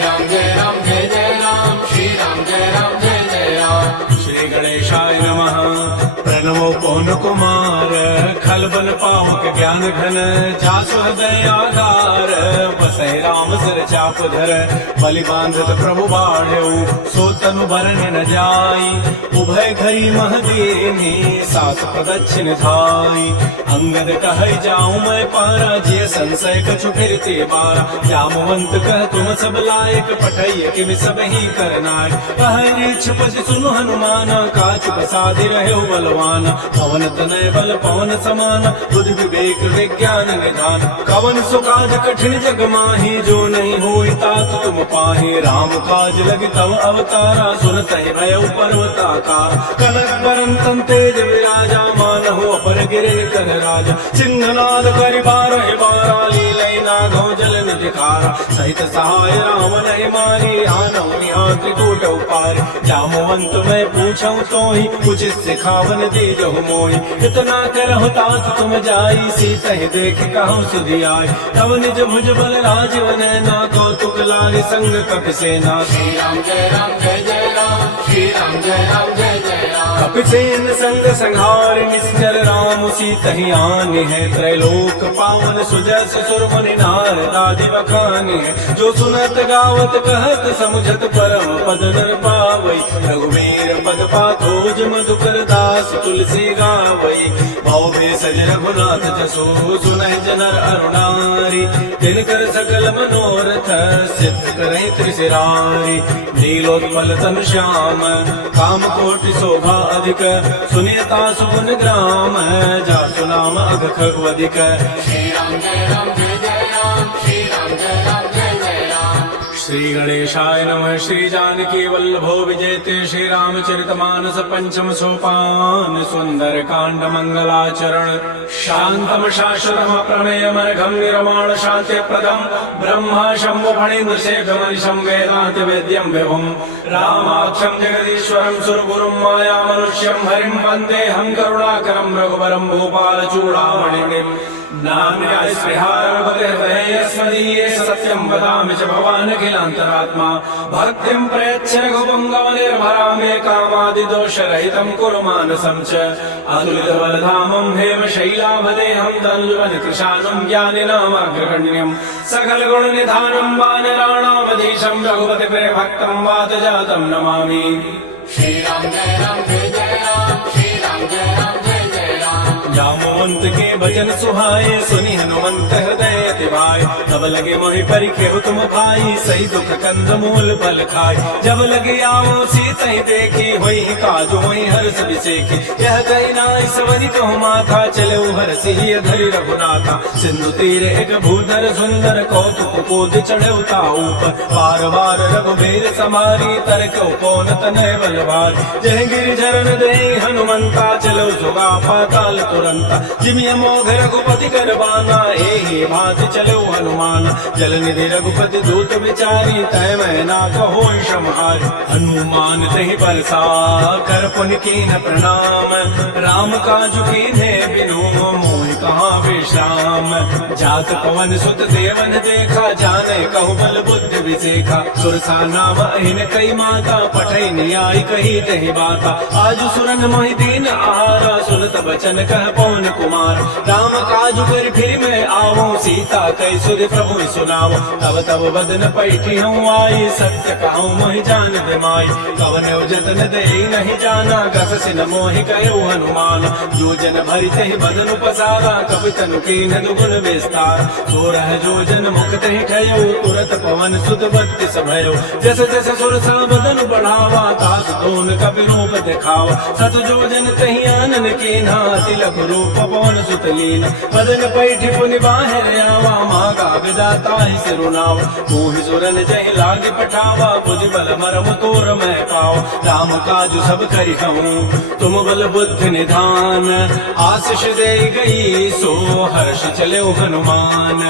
राम जय राम जय जय राम, श्री राम जय राम जय जय राम। श्री गणेशाय नमः। प्रणवो पवन कुमार, खलबल पावक ज्ञान घन, जासु हृदय आधार। बसै राम सिर चाप धर, बलि बांधत प्रभु बाढ़ऊ, सो तनु भरन न जाई। उभय घरी महदेनी, सास प्रदक्षिण धाई। अंगद कहै जाऊं मैं पारा, जिय संशय कछु फिरते बारा। जामवंत कह तुम सब लायक, पठैय कि सब ही करनाय। कहै छपति सुनु हनुमाना, काचु प्रसादि रहे बलवान। पवन तनय बल पवन समान, बुद्धि विवेक विज्ञान निधान। कवन सुकाज कठिन जग माही, जो नहीं होई तात तुम पाहे। राम काज लगी तव अवतारा, सुनतहि भयउ पर्वताकार। कनक बरन तेज विराजा, मानहु अपर गिरि कर राजा। सिंहनाद करि बारह बारा, लीलै नागौ जल निधि खारा। सहित सहाय राम नहीं मारी, आनौ निहात कोट पार। जामवंत मैं पूछऊं तोहि, उचित सिखावन दीजहु मोहि। इतना करहु तात तुम जाई, सीतहि देख कहूँ सुधि आई। तब निज भुज बल राजीव नैना, कौतुक लारि संग कपि सेना। श्री राम जय राम जय जय राम, श्री राम जय राम जय जय राम। कपि सेन संग संहार, निश्चल राम सीतहि आनि है। त्रैलोक पावन सुजस सुर मुनि नारद आदि बखानि है। जो सुनत गावत कहत समुझत, परम पद नर पावै। रघुवीर पद पाथोज मधुकर दास, तुलसी गावै। भव भेषज रघुनाथ जसो, सुनहि जनर अरुणारी। दिनकर सकल मनोरथ, सिद्ध करहि त्रिशिरारी। नीलोत्पल तनु श्याम, काम कोटि शोभा अधिक। सुनियता सुगुन ग्राम, जासु नाम अघ खगवधिक। श्री राम जय राम जय जय राम, श्री राम जय राम जय जय राम। श्री गणेशाय नमः। श्री जानकी वल्लभो विजयते, श्री रामचरितमानस पंचम सोपान। सुंदर कांड मंगलाचरण, शांतम शाश्वतम प्रमेयम नघम निर्माण शांति प्रदम। ब्रह्मा शंभु फणीन्द्र शेखमनिशं, वेदांत वेद्यं विभुं। रामाक्षं जगदीश्वरं, सुरगुरुं माया मनुष्यं। हरिं वन्देऽहं करुणाकरं, रघुवरं भूपाल चूडामणिम्। नाम्याय स्पृहारभृदये सत्यं वदामि च, भवानखिलान्तरात्मा। भक्तिं प्रयच्छ रघुपुङ्गवनिर्भरां, मे कामादिदोषरहितं कुरु मानसं च। अतुलितबलधामं हेमशैलाभदेहं, तनुजवनकृशानं ज्ञानिनामग्रगण्यं। सकलगुणनिधानं वानराणामधीशं, रघुपतिप्रियभक्तं वातजातं नमामि। श्री राम जय राम जय जय राम, श्री राम जय राम जय जय राम। जामवंत के भजन सुहाए, सुनि हनुमंत हृदय अति भाई। तब लगे मोहि परिखेहु तुम भाई, सही दुख कंद मूल फल खाई। जब लगे आओ सीतहि देखी, होई काजु होई हर्ष विसेखी। यह कहि नाई सवरि कहु माथा, चलऊ हरषि धरि रघुनाथा। सिंधु तीर एक भूधर सुंदर, कौतुक कोदि चढ़ऊ ताऊ पर। बार बार रघुबीर समारी, तरकऊ पौन तनय बल भारी। जय गिरिधरन देहि हनुमंता, चलऊ सुगा पाताल तुरंता। जिमिय मोघ रघुपति कर बाना, एहि भांति चलऊ हनुमान। जल निधि रघुपति दूत विचारी, तय मैं ना कहो क्षमारि। हनुमान तहि बरसा कर पुनि कीन प्रणाम। राम काजु कीन्हे बिनु, मोहि कहाँ विश्राम। जात पवन सुत देवन देखा, जाने कहु बल बुद्धि विसेखा। सुरसा नाम अहिन कई माता, पठै नियाय कही तहि बाता। आज सुरन मोहि दीन आहारा, सुनत बचन कह पवन कुमार। राम काजु कर फिर मैं आवूं, सीता कई सुधि प्रभु सुनाओ। तब तब बदन पैठी हूँ आई, सत्य कहूँ मोहि जान दे माई। कवन जतन दे नहीं जाना, गस सिन मोहि कयो हनुमान। जो जन भरि तहि बदन पसारा, कपि तनु कीन्ह दुगुन विस्तार। सोरह जो जन मुख तहि ठयो, तुरत पवन सुत बत्तीस भयो। जस जस सुरसा बदन बढ़ावा, तास दोन कपि रूप दिखावा। सत जो जन तहि आनन कीन्हा, तिलक रूप पवन सुत लीन। बदन पैठी पुनि बाहिर आवा, मागा विदाता ही सिरुनावा। मोहि सुरन जहि लागे पठावा, बुझ बल मरम तोर मैं पाओ। राम काजु सब करि कहूँ, तुम बल बुद्धि निधान। आशीष दे गई सो हर्ष चले हनुमान।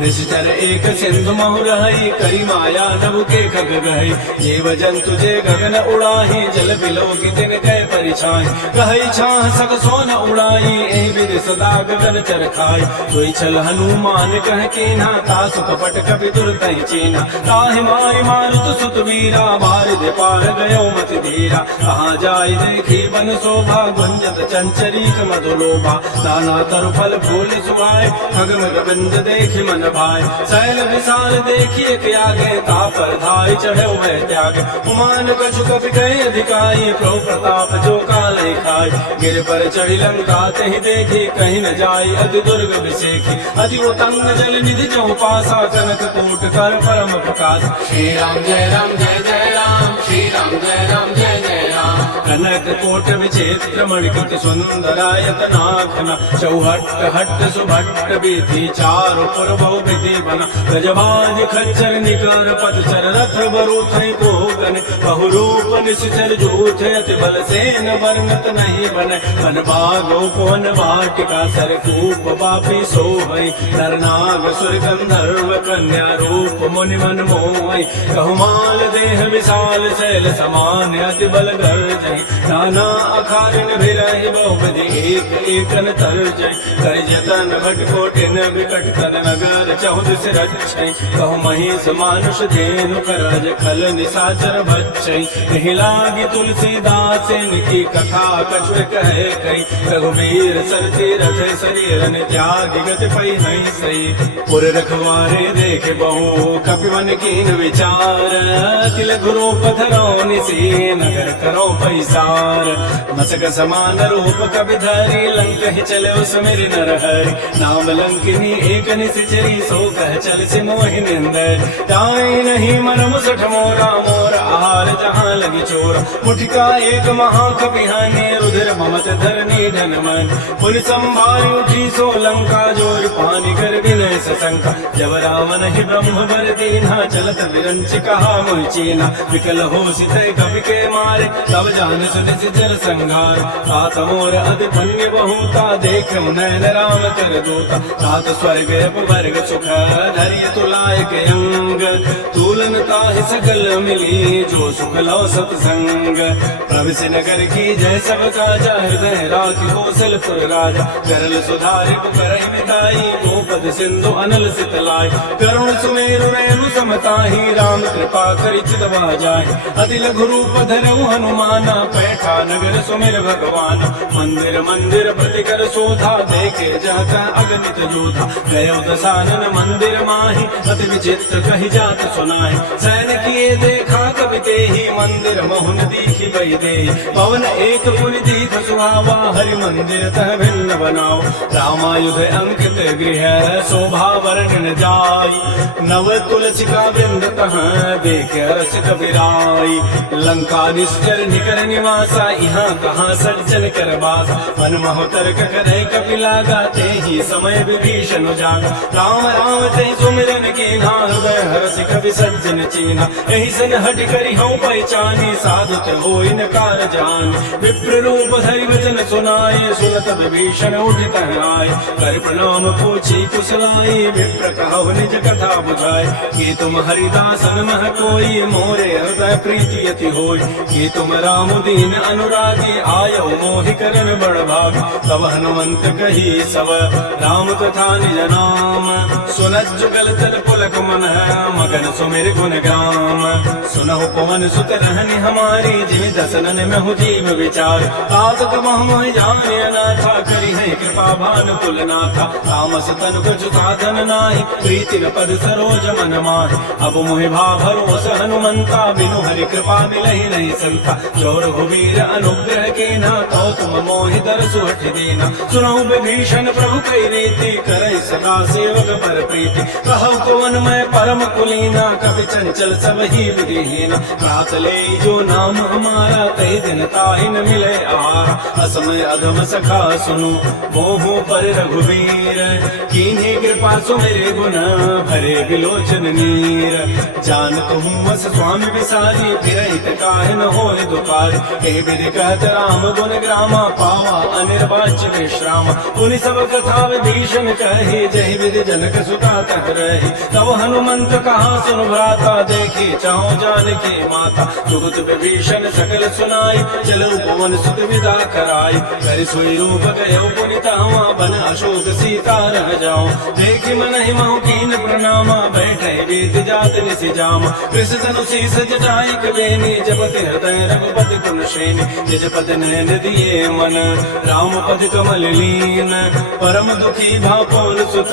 निश्चर एक सिंधु महु रही करी माया नभ के खग गई। जीव जंतु जे गगन उड़ाही जल बिलो की दिन कह परिछाई। कही छाह सक सोन उड़ाई एहि विधि सदा गगन चर खाई। सोई छल हनुमान कह कीन्हा तासु कपट कपि दुर्तहि चीन्हा। ताहि मारि मारुत सुत वीरा बारिधि पार गयो मति धीरा। कहाँ जाई देखी बन शोभा गुंजत चंचरीक मधुलोभा। नाना तरु फल फूल सुहाए खग मृग बिंद देखि मन भाए। शैल विशाल देखिए के आगे तापर धाय चढ़े वह त्यागे। उमान कछु कपि गए अधिकाई प्रभु प्रताप जो काल खाई। गिर पर चढ़ी लंका तहि देखी कहीं न जाई अति दुर्ग विषेखी। अति उतंग जल निधि जो पासा कनक कूट कर परम प्रकाश। श्री राम जय राम जय जय राम श्री राम जय राम जय जय राम। कनक कोट विचित्र मणिकृत सुंदरायतनाखना। चौहट्ट हट्ट सुभट्ट बीथी चारु पुर बहु विधि बना। गजबाज खच्चर निकर पतचर रथ बरूथई कोगन। बहुरूप निश्चर जूथ अति बल सेन वर्णत नहीं बने। वन बागो पवन वाटिका सरकूप पापी सोहई। नर नाग सुर गंधर्व कन्या रूप मुनि मन मोहई। कहमाल देह विशाल शैल समान अति बल गर्जई। नाना अखारिन भिरहि बहुविधि एक एकन तरजई। कर जतन भट कोटिन विकट तन नगर चहुदिस रक्षई। कहु महिष मानुष धेनु करज खल निशाचर बच्चई। नहीं लागी तुलसीदास इनकी कथा कछु कहे कई। रघुवीर सर तीरथ शरीरन त्याग गति पई नहीं सही। पुर रखवारे देख बहु कपिवन कीन विचार। तिल गुरु पथरो निसी नगर करो पैसार। मसक समान रूप कपि धरी लंक ही चले सुमिरि नर हरि। नाम लंकिनी एक निश्चरी सो कह चल से मोहि निंदर। ताई नहीं मन मुसठ मोरा मोर आहार जहाँ लगी चोर। मुठिका एक महाकपिहानी रुधिर ममत धरनी धन मन। पुनि संभाल उठी सो लंका जोर पानी कर विनय सशंका। जब रावण ही ब्रह्म बर दीन्हा चलत विरंच कहा मोहि चीना। विकल हो सितय कपि के मारे तब जान सुनिस जल संघार। तात मोर अति पुण्य बहुता देख नैन राम कर दूता। तात स्वर्ग वर्ग सुख धरिय तुलायक अंग। तूलन ताहि सकल मिली जो सुख लो सतसंग। प्रविश नगर की जय सब काजा हृदय राखि कौशलपुर राजा। करल सुधारि करहि विदाई गोपद सिंधु अनल सितलाई। करुण सुमेरु रेणु समताहि राम कृपा करि चितवा जाहि। अति लघु रूप धरऊ हनुमाना पैठा नगर सुमिर भगवान। मंदिर मंदिर प्रति कर शोधा देखे जाता अगणित जोधा। गयो दशानन मंदिर माहि अति विचित्र कही जात सुनाहि। सैन किए देखा कपि तेहि मंदिर मोहन दीखी बई देहि। पवन एक पुनि दीख सुहावा हरि मंदिर तह भिन्न बनाओ। रामायुध अंकित गृह शोभा वर्णन जाई। नव तुलसिका वृंद तह देख रस कबीराई। लंका निश्चर निकर निवासा यहाँ कहाँ सज्जन कर बासा। मन महो तर्क करे कपि लागा तेहि समय विभीषण जागा। राम राम ते सुमिरन कीन्हा हृदय हरष कपि सज्जन चीन्हा। एहि सन हट करि हऊँ पहचानी साधुत होई न कार जान। विप्र रूप धरि वचन सुनाए सुनत विभीषण उठित आए। कर प्रणाम पूछी कुशलाई विप्र कहु निज कथा बुझाए। कि तुम हरिदासन मह कोई मोरे हृदय प्रीति अति होई। कि तुम राम दीन अनुरागी आयो मोहि करन बड़ भाग। तब हनुमंत कही सब राम कथा निज नाम। सुनत जुगल तल पुलक मन मगन सुमिर गुण ग्राम। सुनहु पवन सुत रहनि हमारी जिमि दसनन में हु जीव विचार। तात कमह मोहि जाने अनाथा करि है कृपा भानु कुल नाथा। तामस तन कुछ साधन नाही प्रीति न पद सरोज मन माहि। अब मोहि भाव भरोस हनुमंता बिनु हरि कृपा मिलहि नहीं संता। चोर घुबीर अनुग्रह कीन्हा तो तुम मोहि दरसु हठि दीना। सुनहु विभीषण प्रभु कई रीति करहि सदा सेवक पर प्रीति। कहु पवन मैं परम कुलीना कपि चंचल सब ही विधिहीना। प्रात ले ले जो नाम हमारा तय दिन ताहि न मिले आहार असमय अधम सखा सुनु मोह पर रघुवीर कीन्ही कृपा सुमेरे गुण भरे बिलोचन नीर जानत हूँ बस स्वामी विसारी फिरहित काहे न होय दुपार हे विधि कहत राम गुण ग्रामा पावा अनिर्वाच्य विश्राम पुनि सब कथा विभीषण कहे जय विधि जनक सुता तक रही तब हनुमंत कहा सुन भ्राता देखी चाहो जानकी माता जुगत विभीषण सकल सुनाई चलो भुवन सुत विदा कराई कर सोई रूप गयो पुनितावा बन अशोक सीता रह जाओ देखी मन ही महु कीन प्रणामा बैठे वेद जात निसि जाम कृष्ण धनु शीस जटाई कबेनी जपति हृदय रघुपति पुन श्रेणी निज पद नयन दिए मन राम पद कमल लीन परम दुखी भापोन सुत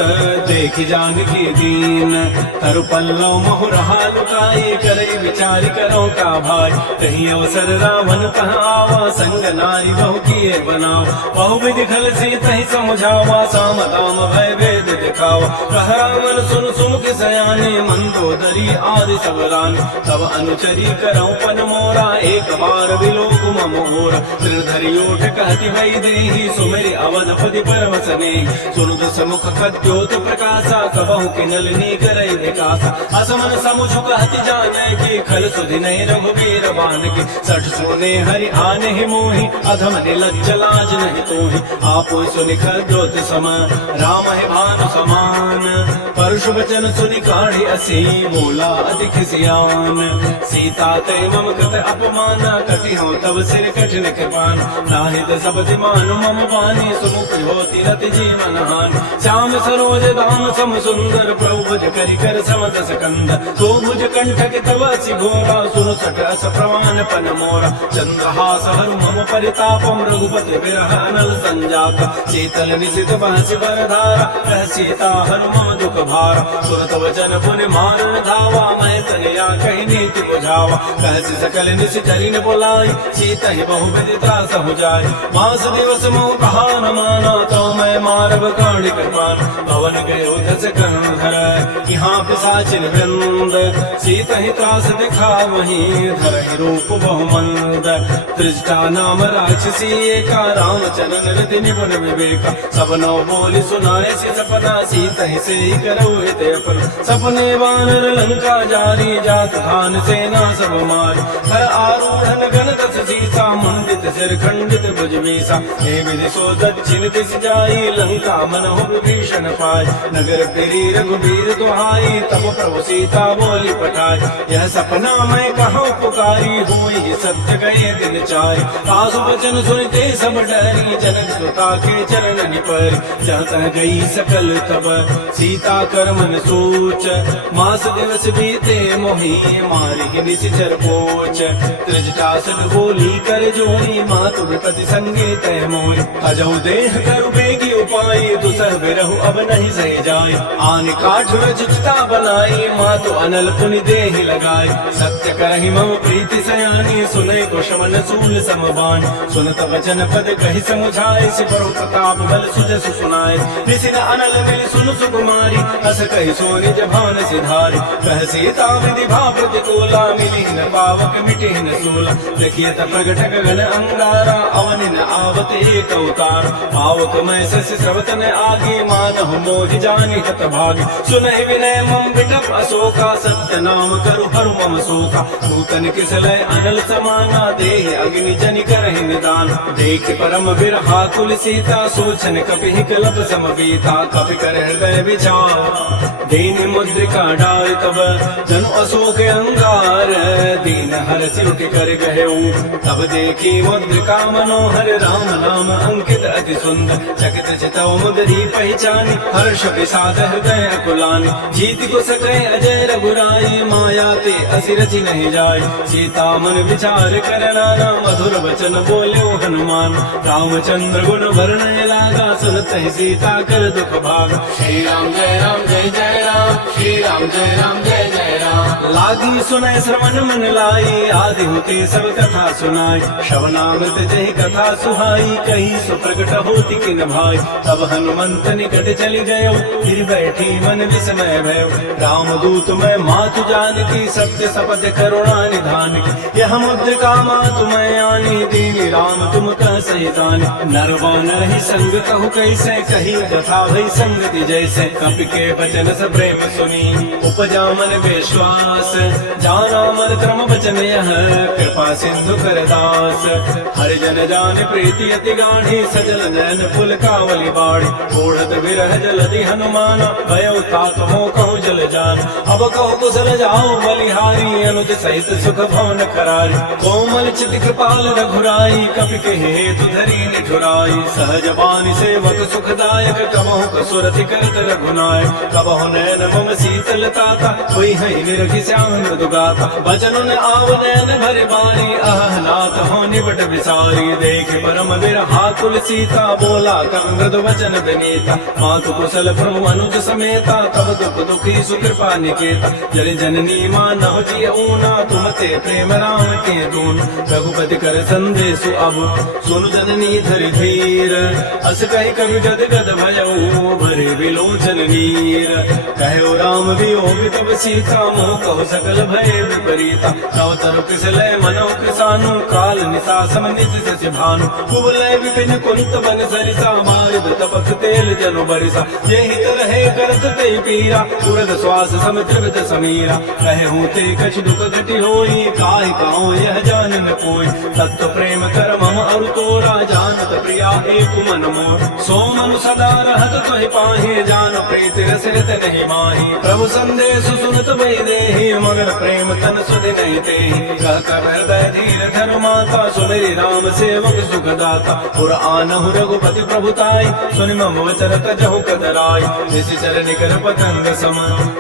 देखी जानकी दीन तरु पल्लव मोहरहा लुकाई करे विचार करो का भाई कहीं अवसर रावण कहाँ आवा संग नारी बहु किए बनाओ बहु विधि खल से तही समझावा साम दाम भय वेद दिखावा कह रावण सुन सुमुख सयाने मंदोदरी आदि सबरान तब अनुचरी करो पन मोरा एक बार विलोक मोर त्रिधरि ओठ कहति वै देहि सुमेरि अवधपति परमसने सुनु दुसमुख खद्योत प्रकाशा सबहु किनलनी करई विकासा असमन समुझ कहति जाने की खल सुधि नहीं रघुवीर बान की सठ सोने हरि आने ही मोहि अधम निलज्ज लाज नहीं तोहि आपो सुनि खद्योत सम राम है भानु समान परशु वचन सुनि काढ़ी असी बोला अधिक सियान सीता ते मम कृत अपमान कटि हो तब सिर कठिन कृपान नाहित सबति मानु मम वाणी सुमुख होती रति जीवन हान श्याम सरोज दाम सम सुंदर प्रभु भुज करि कर समदस कंद तो भुज कंठक तव सि घोरा सुनु सट अस प्रमाण पन मोरा चंद्रहास हरु मम परितापम रघुपति विरह अनल संजात शीतल निशित बहसि बरधारा कह सीता हरु मम दुख भार सुरत वचन पुनि मारन धावा मैं तनिया कही नीति बुझावा कहसि सकल निशिचरि न बुलाई सीता ही बहु विधि त्रास हो जाय मास दिवस मोह कहा न माना तो मैं मारव काढ़ि कृपान भवन गयो दस कंधर यहाँ पिशाचिन वृंद सीता ही त्रास दिखा वहीं धर ही रूप बहुमंद त्रिजटा नाम राक्षसी एका राम चरण रति निपुण विवेका सब नौ बोली सुनाए से सपना सीता ही से ही करो हित अपन सपने वानर लंका जारी जात खान सेना सब मारी हर आरूढ़ गण दस सीसा मंडित सिर खंडित भुज मीसा हे विधि सो दक्षिण दिस जाई लंका मन हो विभीषण पाय नगर फिरी रघुबीर दुहाई तब प्रभु सीता बोली पठाई यह सपना मैं कहाँ पुकारी हुई सत्य गए दिन चाय आसु वचन सुनते सब डरी जनक सुता के चरण पर जहाँ गई सकल तब सीता कर मन सोच मास दिवस बीते मोही मारी निशिचर पोच त्रिजटासन बोली कर जोरी मातु विपति संगे तय मोरी अजौ देह करु बेगी उपाय दुसह विरहु अब नहीं सह जाय आन काठ रचिता बनाई मातु अनल पुनि देहि लगाई सत्य करहि मम प्रीति सयानी सुने को शमन सूल समबान सुनत वचन पद कहि समुझाए सिपरु प्रताप बल सुजस सुनाए निसिन अनल मिल सुन सुकुमारी अस कहि सोनि जभान सिधारी कह सीता विधि भा प्रतिकूला मिली न पावक मिटे न सूला देखिए त प्रगट गगन अंगारा अवन न आवत एक अवतार पावक मैं सस श्रवतन आगे मानहु मोहि जानि हत भागी सुनहि विनय मम बिटप अशोका सत्य नाम करु हरु मम शोका नूतन किसलय अनल समाना देह अग्नि जनि करहि निदान देख परम विरहा कुल सीता सोचन कपि कलप समबीता कपि कर हृदय विचार दीन मुद्रिका डाल तब जनु अशोक अंगार दीन हर उठ कर गहु तब देखी मुद्रिका मनोहर राम नाम अंकित अति सुंदर चकित चितौ मुदरी पहचानी हर्ष विषाद हृदय अकुलानी जीत को सके अजय रघुराई माया ते असि रचि नहीं जाय सीता मन विचार कर नाना मधुर वचन बोल्यो हनुमान रामचंद्र गुण वर्णय लागा सुनत ही सीता कर दुख भाग श्री राम जय जय राम श्री राम जय जय जय राम लागी सुनय श्रवण मन लाई, आदि होते सब कथा सुनाई। श्रवणामृत जय कथा सुहाई, कही सो प्रकट होती किन भाई। तब हनुमंत निकट चली गयो, फिर बैठी मन विस्मय भयो। राम दूत मैं मातु जानकी, सत्य शपथ करुणा निधान की। यह मुद्रिका मातु मैं आनी, दीनी राम तुम कह सही जानी। नर वानर ही संग कहु कैसे, कही कथा भई संगति जैसे। कपि के वचन से प्रेम सुनी, उपजा मन विश्वास। जाना मन क्रम वचन यह, कृपा सिंधु कर दास। हरि जन जान प्रीति अति गाढ़ी, सजल नयन फुल कावली बाड़ी। ओढ़त विरह जलधि हनुमाना, भयो तात हो कहु जल जान। अब कहु कुशल जाओ बलिहारी, अनुज सहित सुख भवन करारी। कोमल चित कृपाल रघुराई, कपि के हेतु धरी निठुराई। सहज बानी सेवक सुखदायक, कबहु कसुरति करत रघुनायक। कबहु नैन मम शीतलताता, कोई है निरखि श्याम मृदुगाता। बचन न आव नैन भरि बारी, अह नाथ हो निबट विसारी। देख परम विरहाकुल सीता, बोला कवि मृदु वचन विनीता। मातु कुशल प्रभु अनुज समेता, तब दुख दुखी सुकृपा निकेता। जल जननी मानव जिय ऊना, तुम ते प्रेम राम के दून। रघुपति कर संदेशु अब, सुन जननी धरि धीर। अस कहि कवि गद गद भयउ, भरे विलोचन नीर। कहो राम वियोग तब सीता, मोह कहु सकल भय विपरीता। तव तरु किसलय मनो कृसानु, काल निशा सम निज शशि भानु। कुवलय विपिन कुंत बन सरिसा, मारिद तपत तेल जनु बरिसा। ये हित रहे करत ते पीरा, उरद श्वास सम त्रिविध समीरा। कहे होते कछ दुख घटी होई, काहि कहूँ यह जान न कोई। तत्व प्रेम कर मम अरु तोरा, जानत प्रिया एक मन मोर। सो मनु सदा रहत तोहि पाहि, जान प्रीति रसित नहीं माही। प्रभु संदेश सुनत भई देहि, मगर प्रेम तन सुधि नहीं तेहि। कह कर हृदय धीर धरु माता, सुमेरि राम सेवक सुखदाता। पुर आनहु रघुपति प्रभुताई, सुनि मम वचन तजहु कतराई। निशिचर निकर पतंग सम,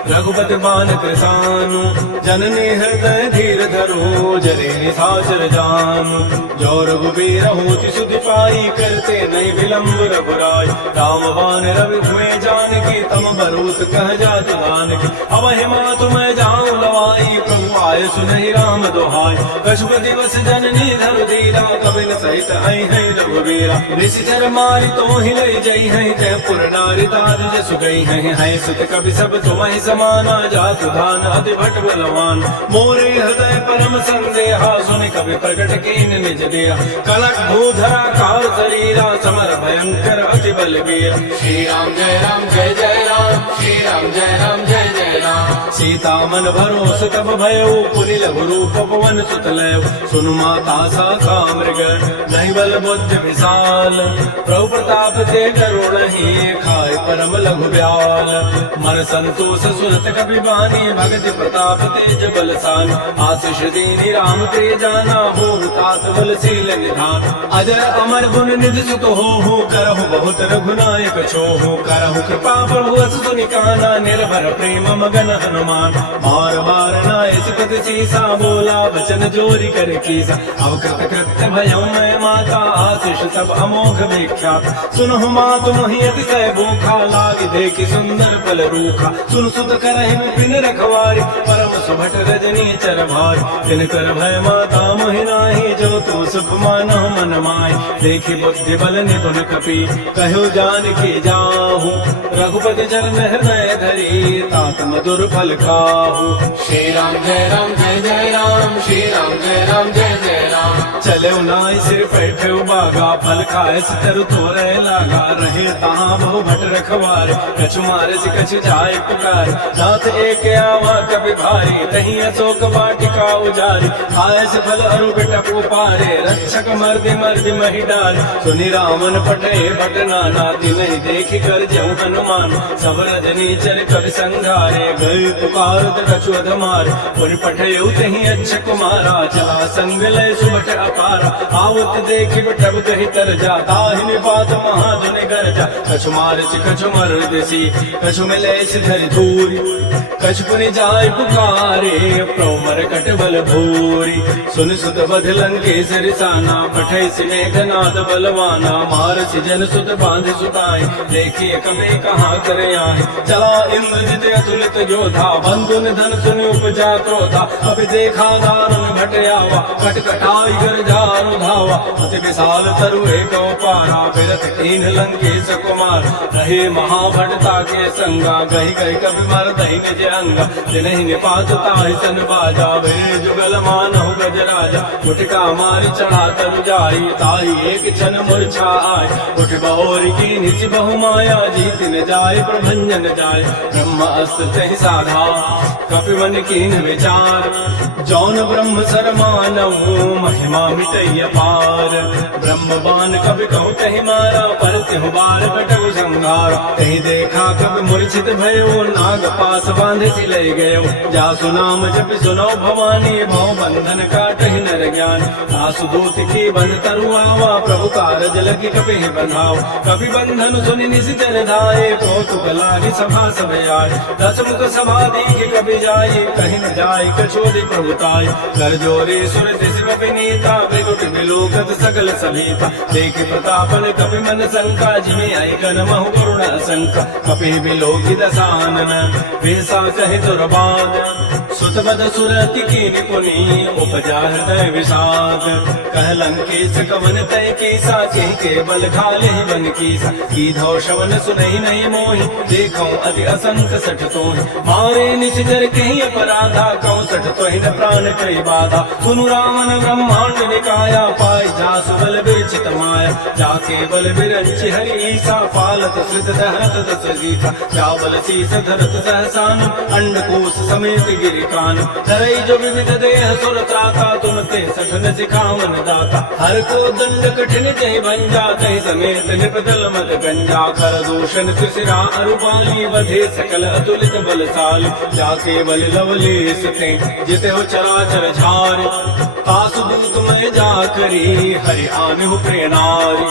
रघुपति बान कृतानु। जननी हृदय धीर धरो, जरे निशाचर जानु। जो रघुबीर होति सुधि पाई, करते नहीं विलंब रघुराई। राम बान रवि हुए जानकी, तम बरूत कह जात नानकी। अब हिमातु मैं जाऊं लवाई, प्रभु आय सुनहि राम दोहाई। कछुक दिवस जननी धरु धीरा, कबिन सहित आई है रघुबीरा। निशिचर मारी तो ही लई जई है, जयपुर नारी दाद जसु गई है। सुत कवि सब तुम्हि समाना, जातु धान अति भट बलवान। मोरे हृदय परम संदेहा, सुनि कवि प्रकट कीन निज दिया। कलक भूधरा कार शरीरा, समर भयंकर अति बलबीर। श्री राम जय राम, श्री राम जय जय राम। सीता मन भरोस तब भयो, पुनि लघु रूप पवन सुत लयो। सुनु माता शाखा मृग, नहीं बल बुद्धि विशाल। प्रभु प्रताप ते करुणहि, खाय परम लघु ब्याल। मन संतोष सुनत कपि बानी, भगति प्रताप तेज बलशान। आशीष दीनी राम प्रिय जाना, हो तात बलशील निधान। अजर अमर गुण निधि सुत हो, करहु बहुत रघुनायक छोहु। करहु कृपा प्रभु अस सुनि काना, निर्भर प्रेम मगन हनुमान। बार बार नाय सुखद सीसा, बोला वचन जोरी कर कीसा। अब कृत कृत्य भयउ मैं माता, आशीष सब अमोघ विख्यात। सुनहु मातु मोहि अतिशय भूखा, लागी देखि सुंदर फल रूखा। सुन सुत करहि बिन रखवारी, परम सुभट रजनी चर भारी। तिन कर भय माता मोहि नाही, जो तू सुख मानहु मन माहि। देखि बुद्धि बल निपुण कपि, कहो जानकी जाहु। रघुपति चरण हृदय धरी, तात मधुर फल खाहु। श्री राम जय राम, श्री राम जय राम। चले नाई सिर बैठे बागा, फल खाए तरु तोरे लागा। रहे तहाँ बहु भट रखवारे, कछु मारे से कछु जाए पुकार। नाथ एक आवा कभी भारी, तहीं अशोक वाटिका उजारी। खाए से फल अरु बिटप उपारे, रक्षक मर्दि मर्दि मही डारे। सुनि रामन पटे भट नाना, तिन्हि देखि कर जऊ हनुमान। सब रजनी चर कवि संघारे, गए पुकारत कछु अधमारे। पुनि पठयउ तहीं अच्छ कुमारा, चला संग लय सुबट अपार। धारा आवत देखि बटब कही तर जाता हिन बात महाजन गरजा कछु मारच कछु मर देसी कछु मिले धरि धूरी कछु पुनि जाय पुकारे प्रमर कटबल भूरी सुन सुत बध लंकेश रिसाना पठै मेघनाद बलवाना मारस जन सुत बांध सुताई देखिए कभी कहाँ करे आए चला इंद्रजित अतुलित योधा बंधु निधन सुन उपजा क्रोधा अभी देखा दारुण घट आवा कटकटाई गर जारु धावा अति विशाल तरु एक पारा फिरत कीन लंकेश कुमार रहे महाभटता के संगा गही गही कभी मर दही निज अंगा जिन्हीं निपात ताहि सन बाजा वे जुगल मानव गजराजा मुटिका मारी चढ़ा तरु जाई ताई एक क्षण मूर्छा आय उठ बहोरी की निच बहु माया जीत न जाय प्रभंजन जाय ब्रह्म अस्त्र तहि साधा कपि मन कीन विचार जौन ब्रह्म सरमानव महिमा मिटैय पार ब्रह्म बान कवि कहु तहि मारा पर तिहु बार कटु संहार कहीं देखा कवि मूर्छित भयो नाग पास बांधे सिले गयो जासु नाम जप सुनो भवानी भव बंधन काटहि नर ज्ञान आसु दूत की बंध तरुआवा प्रभु कारज लगी कपि बंधाओ कपि बंधन सुनि निशिचर धाये कौतुक लागी सभा सब आए दस मुख सभा दीख कपि जाये कहीं न जाय कछोदि प्रभुताय कर जोरे सुर दिश विनीता विगुट विलोकत सकल सभीता देख प्रतापन कपि मन शंका जिमे आई कन महु करुण शंका कपि विलोकी दसानन वेसा कहे दुर्बाद सुतबद सुरति की निपुनी उपजा हृदय विषाद कह लंकेश कवन तय की साके के बल खाले बन की धौ शवन सुनहि नहीं मोहि देखो अति असंख सठ तोहि मारे निशिचर कहीं अपराधा कौ सठ तोहि न प्राण कई बाधा सुनु रामन ब्रह्मांड निकाया पाई जासु बल बिरचित माया जाके बल बिरंच हरि ईसा पालत श्रित दहरत दस जीता जा बल शीस धरत सहसान अंडकोश समेत गिरिकान धरई जो विविध देह सुर त्राता तुम ते सठन सिखावन दाता हर को दंड कठिन जय भंजा तय समेत निपदल मद गंजा कर दूषण त्रिशिरा अरुपाली वधे सकल अतुलित बलशाली जाके बल लवलेश ते जिते हो चराचर झार आसुदूत मैं जा करी हरि आने प्रिय नारी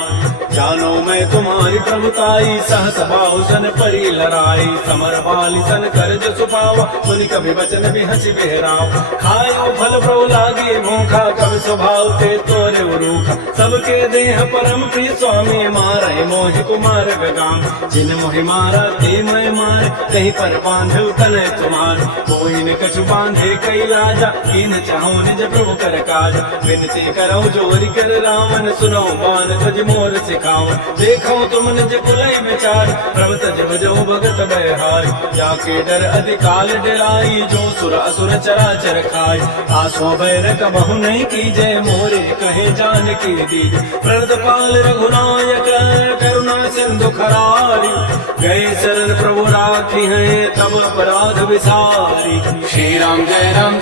जानो मैं तुम्हारी प्रभुताई सहस बाहु सन परी लड़ाई समर बाली सन करज सुपावा सुनि कभी वचन भी हंसी बेहराव खायो फल प्रभु लागे भूखा कभी स्वभाव ते तोरे रूखा सबके देह परम प्रिय स्वामी मारे मोहि कुमार गगाम जिन मोहि मारा ते मैं मारे कहीं पर बांधे तने तुम्हार कोई न कछु बांधे कई राजा इन चाहो निज प्रभु कर काज विनती करो जोरी कर रावण सुनो मान तज मोर सिखाओ देखो तुम निज कुलई विचार प्रभु तज बजो भगत बहार जाके डर अधिकाल डराई जो सुर असुर चराचर खाई आसो बैर कबहु नहीं की जय मोरे कहे जान की दी प्रद पाल रघुनायक करुणा सिंधु खरारी गए शरण प्रभु राखी है तब अपराध विसारी श्री राम जय राम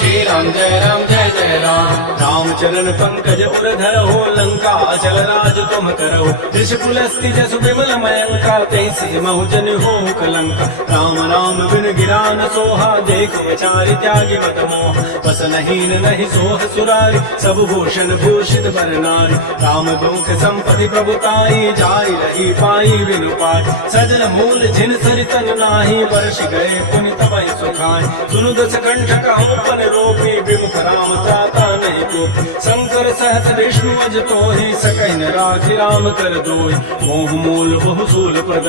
श्री राम जय जय राम रामचरण पंकज उरधर हो लंका अचल राज तुम करो ऋषिकुलस्ति जसु विमल मयंका तैसी महु जन हो कलंका राम नाम बिन गिरा न सोहा देख विचारि त्यागी मत मोह बस नहीं सोह सुरारी सब भूषण भूषित बर नारी राम भूख संपत्ति प्रभुताई जाई रही पाई बिनु पाई सजल मूल जिन सरितन नाही वर्ष गए पुनि तबई सुखाई सुनु दस कंठ कहूपन रोपी विमुख राम त्राता नहीं को शंकर सहस विष्णु अज तो ही सकैन राखि राम कर दोई मोह मूल बहुसूल प्रद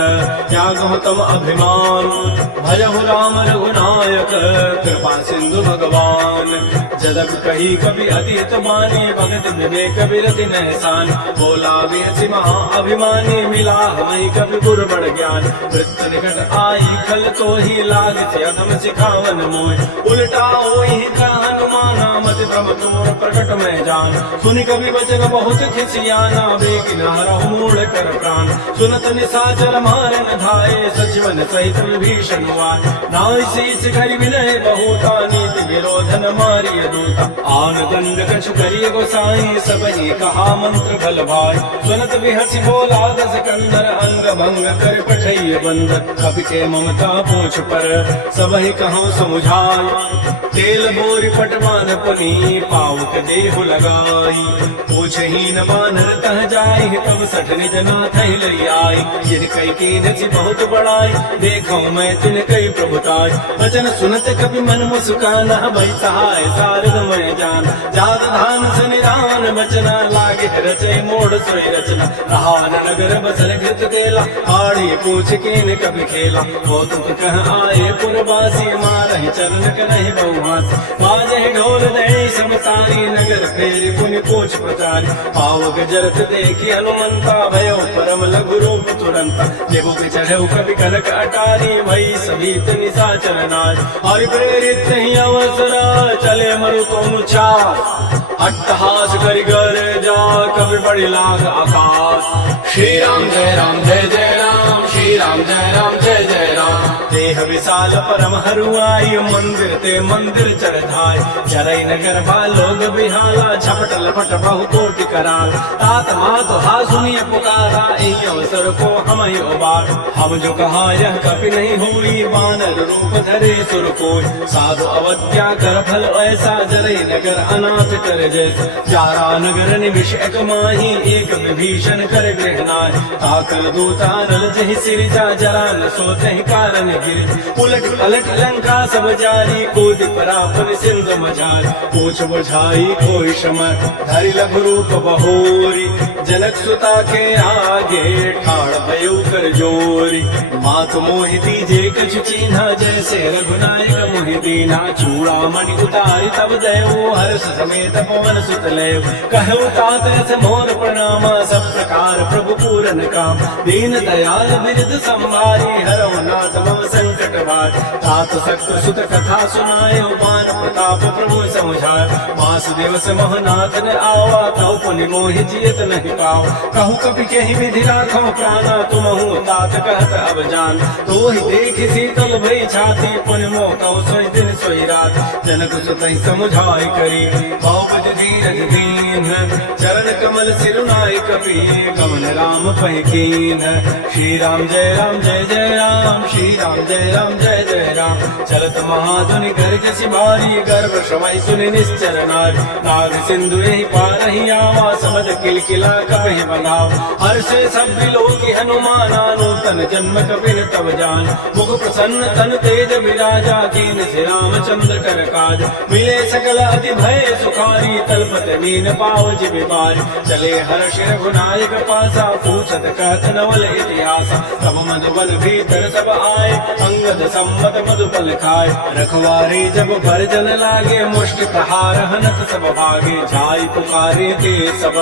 त्यागहु तम अभिमान भजहु राम रघुनायक कृपा सिंधु भगवान जदक कही कभी अतीत बानी भगत विवेक विरति नहसान बोला भी महा अभिमानी मिला हमें कभी गुर बड़ ज्ञान वृत्त निकट आई खल तो ही लाग से अधम सिखावन मोय उल्टा होई का हनुमाना मत भ्रम तोर प्रकट में जान सुनि कभी वचन बहुत खिसियाना बेकिनारा मूड़ कर प्राण सुनत निशाचर मारन धाये सचिवन सहित विभीषण वाय नाई शीस करि विनय बहुता नीति विरोध दुर्योधन मारिय दूता। आन दंड कछु करिय गोसाई सब ही कहा मंत्र बल भाई। सुनत बिहसी बोला दस कंदर अंग भंग कर पठइय बंदर। कवि के ममता पूछ पर सब ही कहो समुझाई। तेल बोरी पटवान पुनी पावक देहु लगाई। पूछ ही न बानर तह जाई तब सठ निज नाथ लई आई। जिन कई कीन सी बहुत बड़ाई देखो मैं तिन कई प्रभुताई। वचन सुनत कवि मन मुस्कान भई सहाय शारद मैं जान। जात धान सनिधान बचना लागे रचे मोड़ सोई रचना। रहान नगर बसल घृत देला आड़ी पूछ कीन कवि खेला। वो तुक कह आए पुरवासी मारहि चरण करहि बहुहास। बाजे ढोल दे समसारी नगर फेरी पुनि पूछ प्रचारी। पावक जरत देखी हनुमंता भयो परम लघु रूप तुरंता। जेबु के चढ़ऊ कवि कनक अटारी भई सभीत निशाचर नाज। और प्रेरित ही अवसरा चले मरु तुम चार। अट्टहास करि गर जा कवि बड़ी लाग आकाश। श्री राम जय राम जय जय राम। श्री राम जय राम जय जय राम। देह विशाल परम हरुआई मंदिर ते मंदिर चरधाय। जरई नगर बालोग बिहाला झपट लपट बहु कोटि कराल। तात मात हा सुनिय पुकारा ई अवसर को हम ही उबार। हम जो कहा यह कपि नहीं हुई बानर रूप धरे सुर कोई। साधु अवज्ञा कर फल ऐसा जरई नगर अनाथ कर जैसा। चारा नगर निमिष एक माही एक विभीषण कर गृहनाय। ताकल दूता नल जहि सिरजा जरा न सोते कारण गिर। उलट पलट लंका सब जारी कूद परापन सिंध मझार। पूछ बुझाई कोई शमर धरि लघु रूप बहोरी। जनक सुता के आगे ठाड़ भयो कर जोरी। मात मोहि दीजे कछु चीन्हा जैसे रघुनायक मोहि दीना। चूड़ा मणि उतारी तब दयो हर्ष समेत पवन सुत लय। कहु तात रस मोर प्रणामा सब प्रकार प्रभु पूरन काम। दीन दयाल बिरद संभारी हरौ नाथ मम संकट भार। तात सक्त सुत कथा सुनाए बान प्रताप प्रभु समुझाय। वासुदेव से मोहनाथ ने आवा कहु पुनि मोहि जियत नहीं पाओ। कहु कपि के ही विधि राखो प्राणा तुमहु तात कहत अब जान। तो ही देखि शीतल भई छाती पुनि मोह कहु सोई दिन सोई रात। जनक सुत ही समुझाई करी बहुत धीरज दीन। चरण कमल सिरुनाई कपि कमल राम पैकीन। श्री राम जय राम जय जय राम। श्री राम जय राम जय जय राम। चलत महाधुनि गर्ज सिमारी गर्भ श्रवै सुनि निश्चर नारी। नाग सिंधु यही पार ही आवा समझ किलकिला कपि बनाव। हर्षे सब लोक हनुमाना नूतन जन्म कपिन तब जान। मुख प्रसन्न तन तेज विराजा कीन से रामचंद्र कर काज। मिले सकल अति भय सुखारी तलपत मीन पाव जिबि बारी। चले हर्ष रघुनायक पासा पूछत कहत नवल इतिहास। तब मधुबन भीतर सब आए अंगद सम्मत मधुबल खाए। रखवारे जब भरजन लागे मुष्टि प्रहार हनत सब भागे। जाई पुकारे ते सब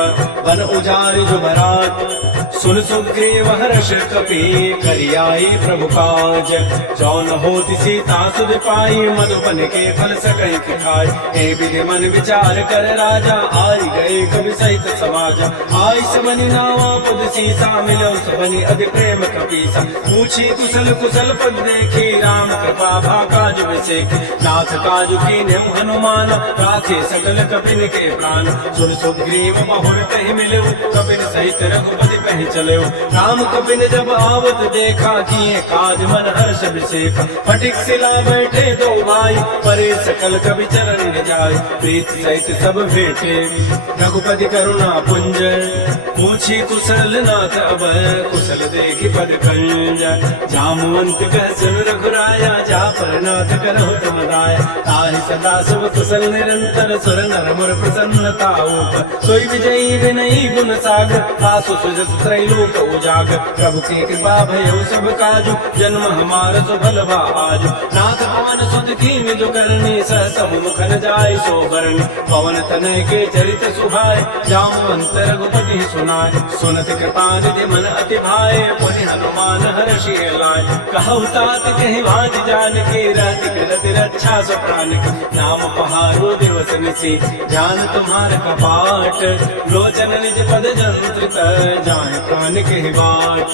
वन उजारि जो भरात। सुन सुग्रीव हर्ष कपि करियाई प्रभु काज। जौन होति सीता सुध पाई मधुबन के फल सकहि खाय। हे विधि मन विचार कर राजा आई गए कवि सहित समाज। आई सबनि नावा पुद सीसा मिलो सबनि अति प्रेम कपीसा। पूछी कुशल कुशल पद देखी राम कृपा भा काज विसेखी। नाथ काज कीन्हे हनुमान राखे सकल कपिन के प्राण। सुन सुग्रीव बहुर कहि मिलो कपिन सहित रघुपति पहि चलो। राम कपिन जब आवत देखा किए काज मन हर्ष विसेखा। फटिक सिला बैठे दो भाई परे सकल कवि चरण जाय। प्रीत सहित सब भेटे रघुपति करुणा पुंज। पूछी कुशल नाथ अब कुशल देखि पद कंज। जामवंत कह सुन रघुराया जा पर नाथ करहु तुम दाया। ताहि सदा सब कुशल निरंतर सुर नर मुर प्रसन्नता ऊपर। सोई विजयी विनयी गुण सागर आसु सुजस त्रैलोक उजागर। प्रभु की कृपा भयो सब काजु जन्म हमारा सुफल बा आजु। नाथ पवन सुत कीन जो करनी सहस मुख न जाय सो बरनी। पवन तनय के चरित सुहाय जामवंत रघुपति सुनाय। सुनत कृपा निधि मन अति भाए पुनि हनुमान हर्षि लाय। कहु तात कहि भाज जान की रति रति रक्षा सो प्राण कार्तिक नाम पहारो दिवस निसी ध्यान तुम्हार कपाट लोचन निज पद जंत्रित जाए प्राण के बाट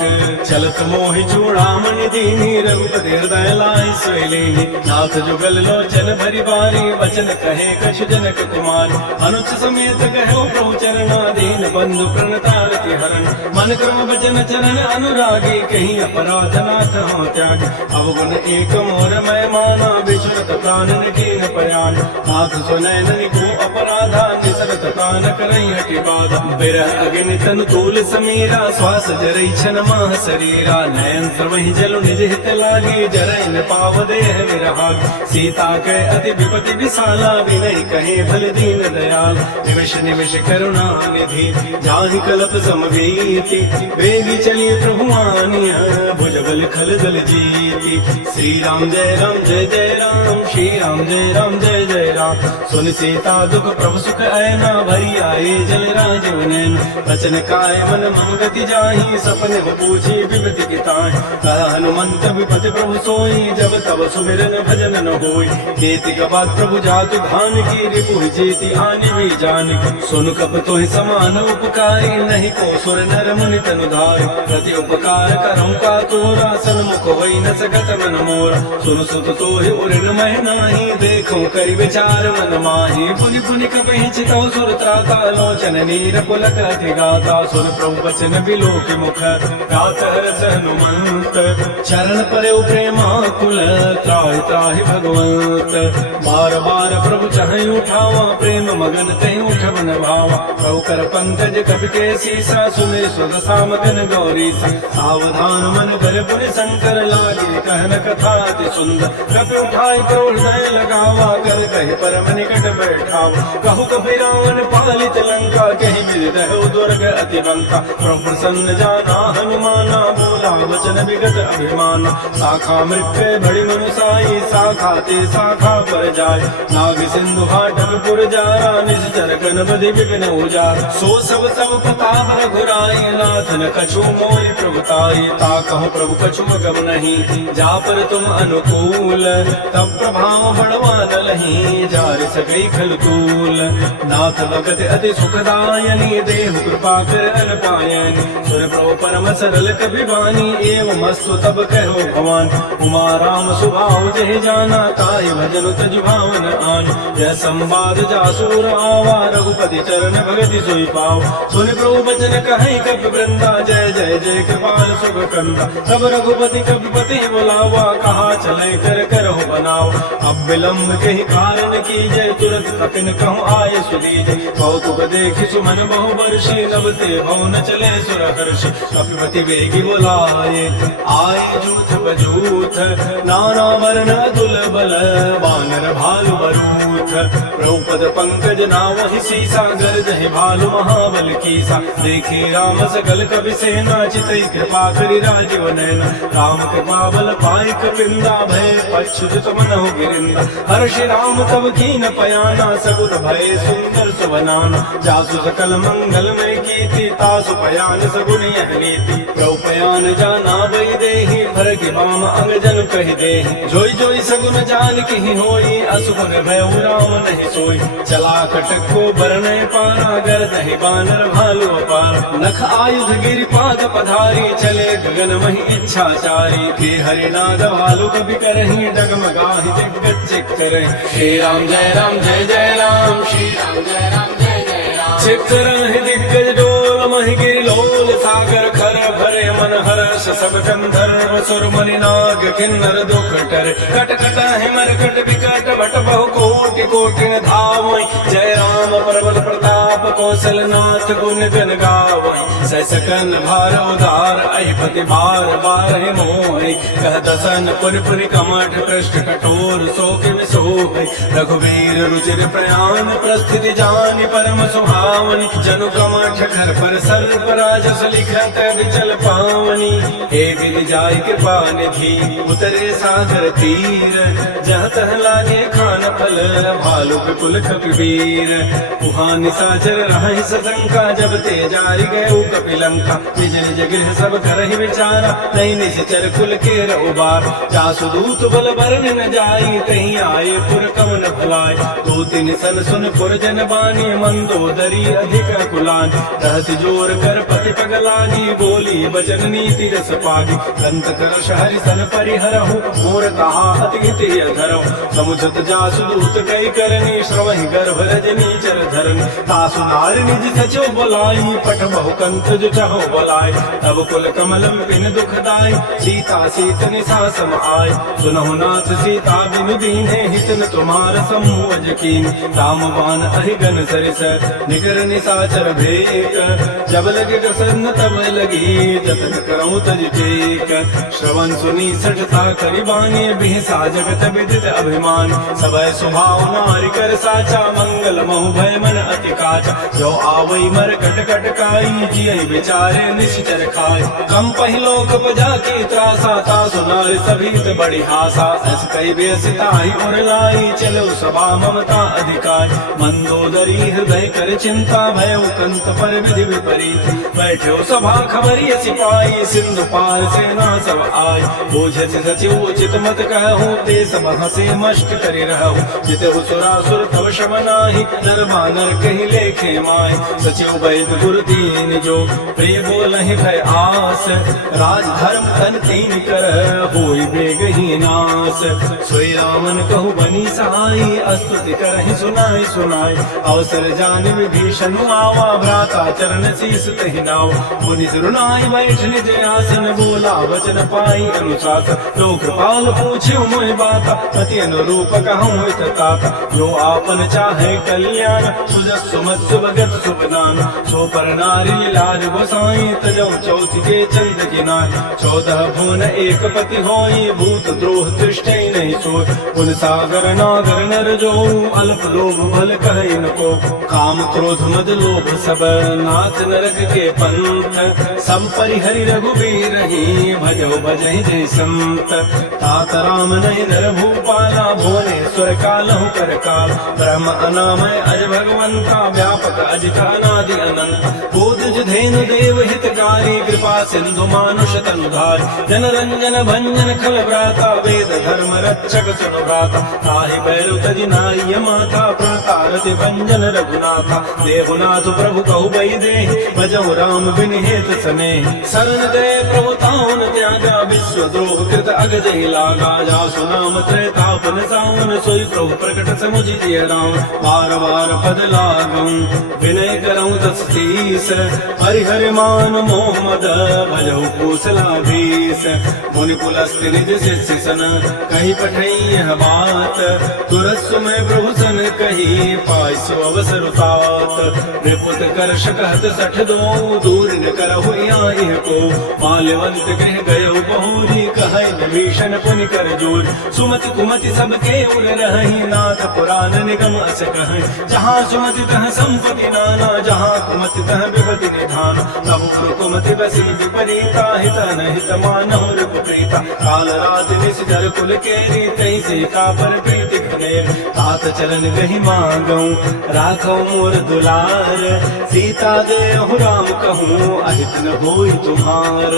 चलत मोहि चूड़ामणि दीनी रघुपति हृदय लाय सोयलेनी नाथ जुगल लोचन भरी बारी वचन कहे कछु जनक कुमार अनुच समेत कहो प्रभु चरणाधीन बंधु प्रणतारति हरण मन क्रम वचन चरण अनुरागी कहीं अपराध नाथ हो त्याग अवगुण एक मोर मैं माना विश्वत प्राण निकीन पयान नाथ सुनैन को अपराधा निसरत कान करई हटि बाधा बिरह अग्नि तन तूल समीरा श्वास जरई छन माह शरीरा नयन सर्वहि जल निज हित लागी जरई न पाव देह विरहा सीता के अति विपति विशाला विनय कहे भल दीन दयाल निमिष निमिष करुणा निधि जाहि कल्प समभीति वेगी चलिए प्रभु मानिया भुजबल खल दल जीति श्री राम जय राम श्री राम जय जय राम सुन सीता दुख प्रभु सुख ऐना भरी आए जल राजवनैन बचन काय मन मंगति जाहि सपने हो पूछी विपति की ताहि कहा हनुमंत विपति प्रभु सोई जब तब सुमिरन भजन न होई केति कबात प्रभु जातु धान की रिपु जेति आनि भी जान सुन कप तोहि समान उपकारी नहीं को सुर नर मुनि तनु धारि प्रति उपकार करम का तोरा सन्मुख होई न सकत मन मोरा सुन सुत तोहि उरन मह नाही देखो करि विचार मन माही पुनि पुनि कपहि चितौ सुर त्राता लोचन नीर पुलक अति गाता सुन प्रभु वचन बिलोक मुख गात हरस हनुमंत चरण परौ प्रेमाकुल त्राहि त्राहि भगवंत बार बार प्रभु चाहि उठावा प्रेम मगन तहि उठवन भावा प्रभु कर पंकज कपि के सीसा सुमिर सुदशा मगन गौरी सावधान मन कर पुनि शंकर लागे कहन कथा अति सुंदर कपि उठाई प्रभु हृदय लगावा कर कहि परम निकट बैठावा कहु कपि रावण पालित लंका कहि विदहु दुर्ग अति बंका प्रभु प्रसन्न जाना हनुमाना बोला वचन विगत अभिमान शाखा मृत्य बड़ी मनुसाई शाखा ते शाखा पर जाय नाग सिंधु हाटक पुर जारा निश्चर गणपति विघ्न उजार सो सब प्रताप रघुराई नाथ न कछु मोहि प्रभुताई ताकहु प्रभु कछु गम नहीं जा पर तुम अनुकूल तब प्रभाव बड़वान लही जार सकई खल तूल नाथ भगत अति सुखदायनी देहु कृपा कर अन पायनी सुर प्रभु परम सरल कभी बानी एवं मस्तु तब कहो भवान उमा राम सुभाव जहि जाना ताहि भजन तज भावन आन यह संवाद जासूर आवा रघुपति चरण भगति सोई पाव सुन प्रभु वचन कहि कपि वृंदा जय जय जय कृपाल सुख कंदा तब रघुपति कपिपति बुलावा कहा चले कर करहु बनाओ अब विलम्ब के कारण की जय तुरंत कपिन कहूँ आय सुदीज कौतुक देखि सुमन बहु वर्षी नबते भवन चले सुर हर्षि कपिपति वेगी बुलाए आए जूथ बजूथ नाना वर्ण दुलबल बानर भालु बरूथ प्रभुपद पंकज नावहि सीसा गर्जहि भालु महाबल कीसा देखी राम सकल कवि सेना चितई कृपा करि राजीव नैना राम कृपा बल पाई कपिंदा भय पच्छुत मनहु गिरिंदा हर्षि राम तब कीन पयाना सकुत भय सुंदर सुवनाना जासु सकल मंगल में कीति तासु पयान सगुन यह नीति प्रभु पयान जाना बई देहि भर के बाम अंग जन कहि देहि जोई जोई सगुन जान की होई असुगुन भय राम नहीं सोई चला कटक को बरने पाना गर दहि बानर भालु अपार नख आयुध गिरि पाद पधारी चले गगन महि इच्छाचारी के हरिनाद भालु कवि करहि डगमगाहि दिग्गज चित करहि श्री राम जय राम श्री राम जय जय राम चित्रहि दिग्गज डोल महि गिरि लोल सागर खर भरे मन हर्ष सब गंधर्व सुर मुनि नाग किन्नर दुख टर कट कट हिमर कट विकट भट बहु कोटि कोटि धावई जय राम प्रबल प्रताप कौशल नाथ गुण गण गावई सैसकन भार उदार अहिपति बार बार मोहि कह दसन पुर पुरि कमठ पृष्ठ कठोर शोक सोहि रघुवीर रुचिर प्रयाण प्रस्थिति जानि परम सुहावनी जनु कमठ खर पर सर्प राजस लिखत विचल पावनी हे दिल जाय कृपा निधि उतरे सागर तीर जहाँ तह लागे खान फल भालु विपुल कपिवीर उहाँ निशाचर रही सशंका जब ते जारी गए कपिलंका निज निज गृह सब करहि विचारा नहीं निश्चर कुल के उबार जासु दूत बल बरन न जाई कहीं आए पुर कवन भलाई दो तीन सन सुन पुर जन बानी मंदोदरी अधिक कुलान रहस जोर कर पति पगलागी बोली बचन नीति रस पागी कंत कर शहरि सन परिहरहु मोर कहा अति धरहु समुझत जासु दूत कई करनी श्रवहि गर्भ रजनी चर धरनी तासु नार निज सचो बोलाई पट बहु कंत जो चहो बोलाई तब कुल कमलम बिन दुखदाई सीता सीत निसा सम आय सुनहु नाथ सीता बिनु दीन्हे हित न तुम्हार समूह कीन राम बाण अहिगन सरिस निकर निसाचर भेक जब लगे प्रसन्न तब लगी जतन करऊं तज टेक श्रवण सुनी सठता करिबानी बिहसा जगत विदित अभिमान सबय सुभाव नारि कर साचा मंगल महु भय मन अति काचा जो आवई मर कट कट काई जियहि विचारे निश्चर खाय कम पहिलोक पजा की त्रासा तासु नारि सभीत बड़ी हासा अस कई बेसिताहि उर लाई चलो सभा ममता अधिकार मंदोदरी हृदय कर चिंता भय कंत पर विधि विपरीत बैठो सभा खबरिय सिपाही सिंधु पार सेना सब आय बोझस सचिव उचित मत कहूँ ते सब हसे मष्ट करि रहु जित सुरासुर तव शम नाही नर बानर कहि लेखे माय सचिव वैद गुरु दीन जो प्रिय बोलहि भय आस राज धर्म तन तीन कर होई बेगहि नास सोई रामन कहु बनी सहाई स्तुति करहि सुनाई सुनाई अवसर जान विभीषण आवा भ्राता चरण शीस तहि नाव मुनि सुरनाई बैठ निज आसन बोला वचन पाई अनुशासन लोक कृपाल पूछ्यो मोहि बाता अति अनुरूप कहूँ हित ताता जो आपन चाहे कल्याण सुजस सुमत सुभगत सुखदान सो पर नारी लाज गोसाई तजौ चौथ के चंद गिनाय 14 भुवन एक पति होई भूत द्रोह दृष्टि नहीं सोच पुन सागर नागर नर जो अल्प लोभ भल कहे न को काम क्रोध मद लोभ सब नाथ नरक के पंथ सब परिहरि रघुबीर ही भजो भजहि जय संत तात राम नहीं नर भूपाला भुवनेश्वर कालहु कर काल ब्रह्म अनामय अज भगवंता व्यापक अजित अनादि अनंत बोधज धेनु देव हितकारी कृपा सिंधु मानुष तनुधार जन रंजन भंजन खल भ्राता वेद धर्म रक्षक सुनु भ्राता ताहि बैरु तजि नारिय माता प्रतारति भंजन रघुनाथा देवनाथ प्रभु कहु बई दे भजहु राम बिन हेत सने शरण दे प्रभु ताउन त्यागा विश्व द्रोह कृत अगजहि लागा जासु नाम त्रैतापन सावन सोई प्रभु प्रकट समुझि जिय राम बार बार पद लागऊं विनय करऊं दस शीस हरिहर मान मोह मद भजहु कौशलाधीश मुनि पुलस्त्य निज शिष्य सन कही पठई यह बात तुरस सुमय प्रभु सन कही पाई सो अवसर तात निपुत कर शकहत सठ दो दूर न करहु आहि को माल्यवंत गृह गयो बहुरी कहै विभीषण पुनि कर जोर सुमति कुमति सबके उर रहि नाथ पुराण निगम अस कहै जहाँ सुमति तह संपत्ति नाना जहाँ कुमति तह विपति निधान तब कुमति बसी विपरीता हित न हित मानहु रिपुप्रीता काल रात निश्चर कुल केरी तहि सीता पर प्रीति खनेर तात चरण गहि मांगऊं राखो मोर दुलार सीता देहु राम कहूँ अहित न होई तुम्हार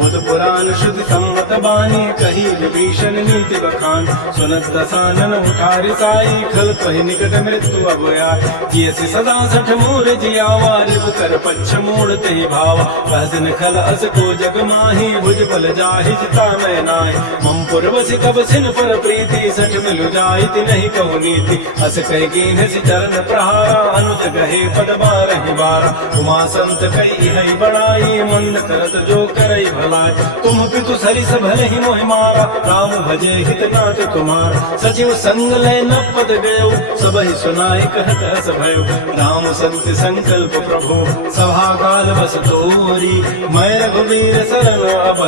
बुध पुराण शुद्ध सम्मत बानी कही विभीषण नीति बखान सुनत दसानन उठारि साई खल कहि निकट मृत्यु अभया जियसि सदा सठ मोर जियावा रिपु कर पच्छ मोड़ ते भावा रहसन खल अस को जग माही भुज बल जाहि चिता मैं नाय मम पुरवसि तब सिन पर प्रीति सठ मिलु जाहि नहीं कहु नीति अस कह कीन सि चरण प्रहारा अनुज गहे पद बारहि बारा उमा संत कई है बड़ाई मंद करत जो करई भलाई तुम पितु सरिस भलहि मोहि मारा राम भजे हित नाथ तुम्हारा सचिव संग लय न पद गयो सबहि सुनाई कहत अस भयो राम संत संकल्प प्रभु सभा काल बस तोरी मैं रघुवीर शरण अब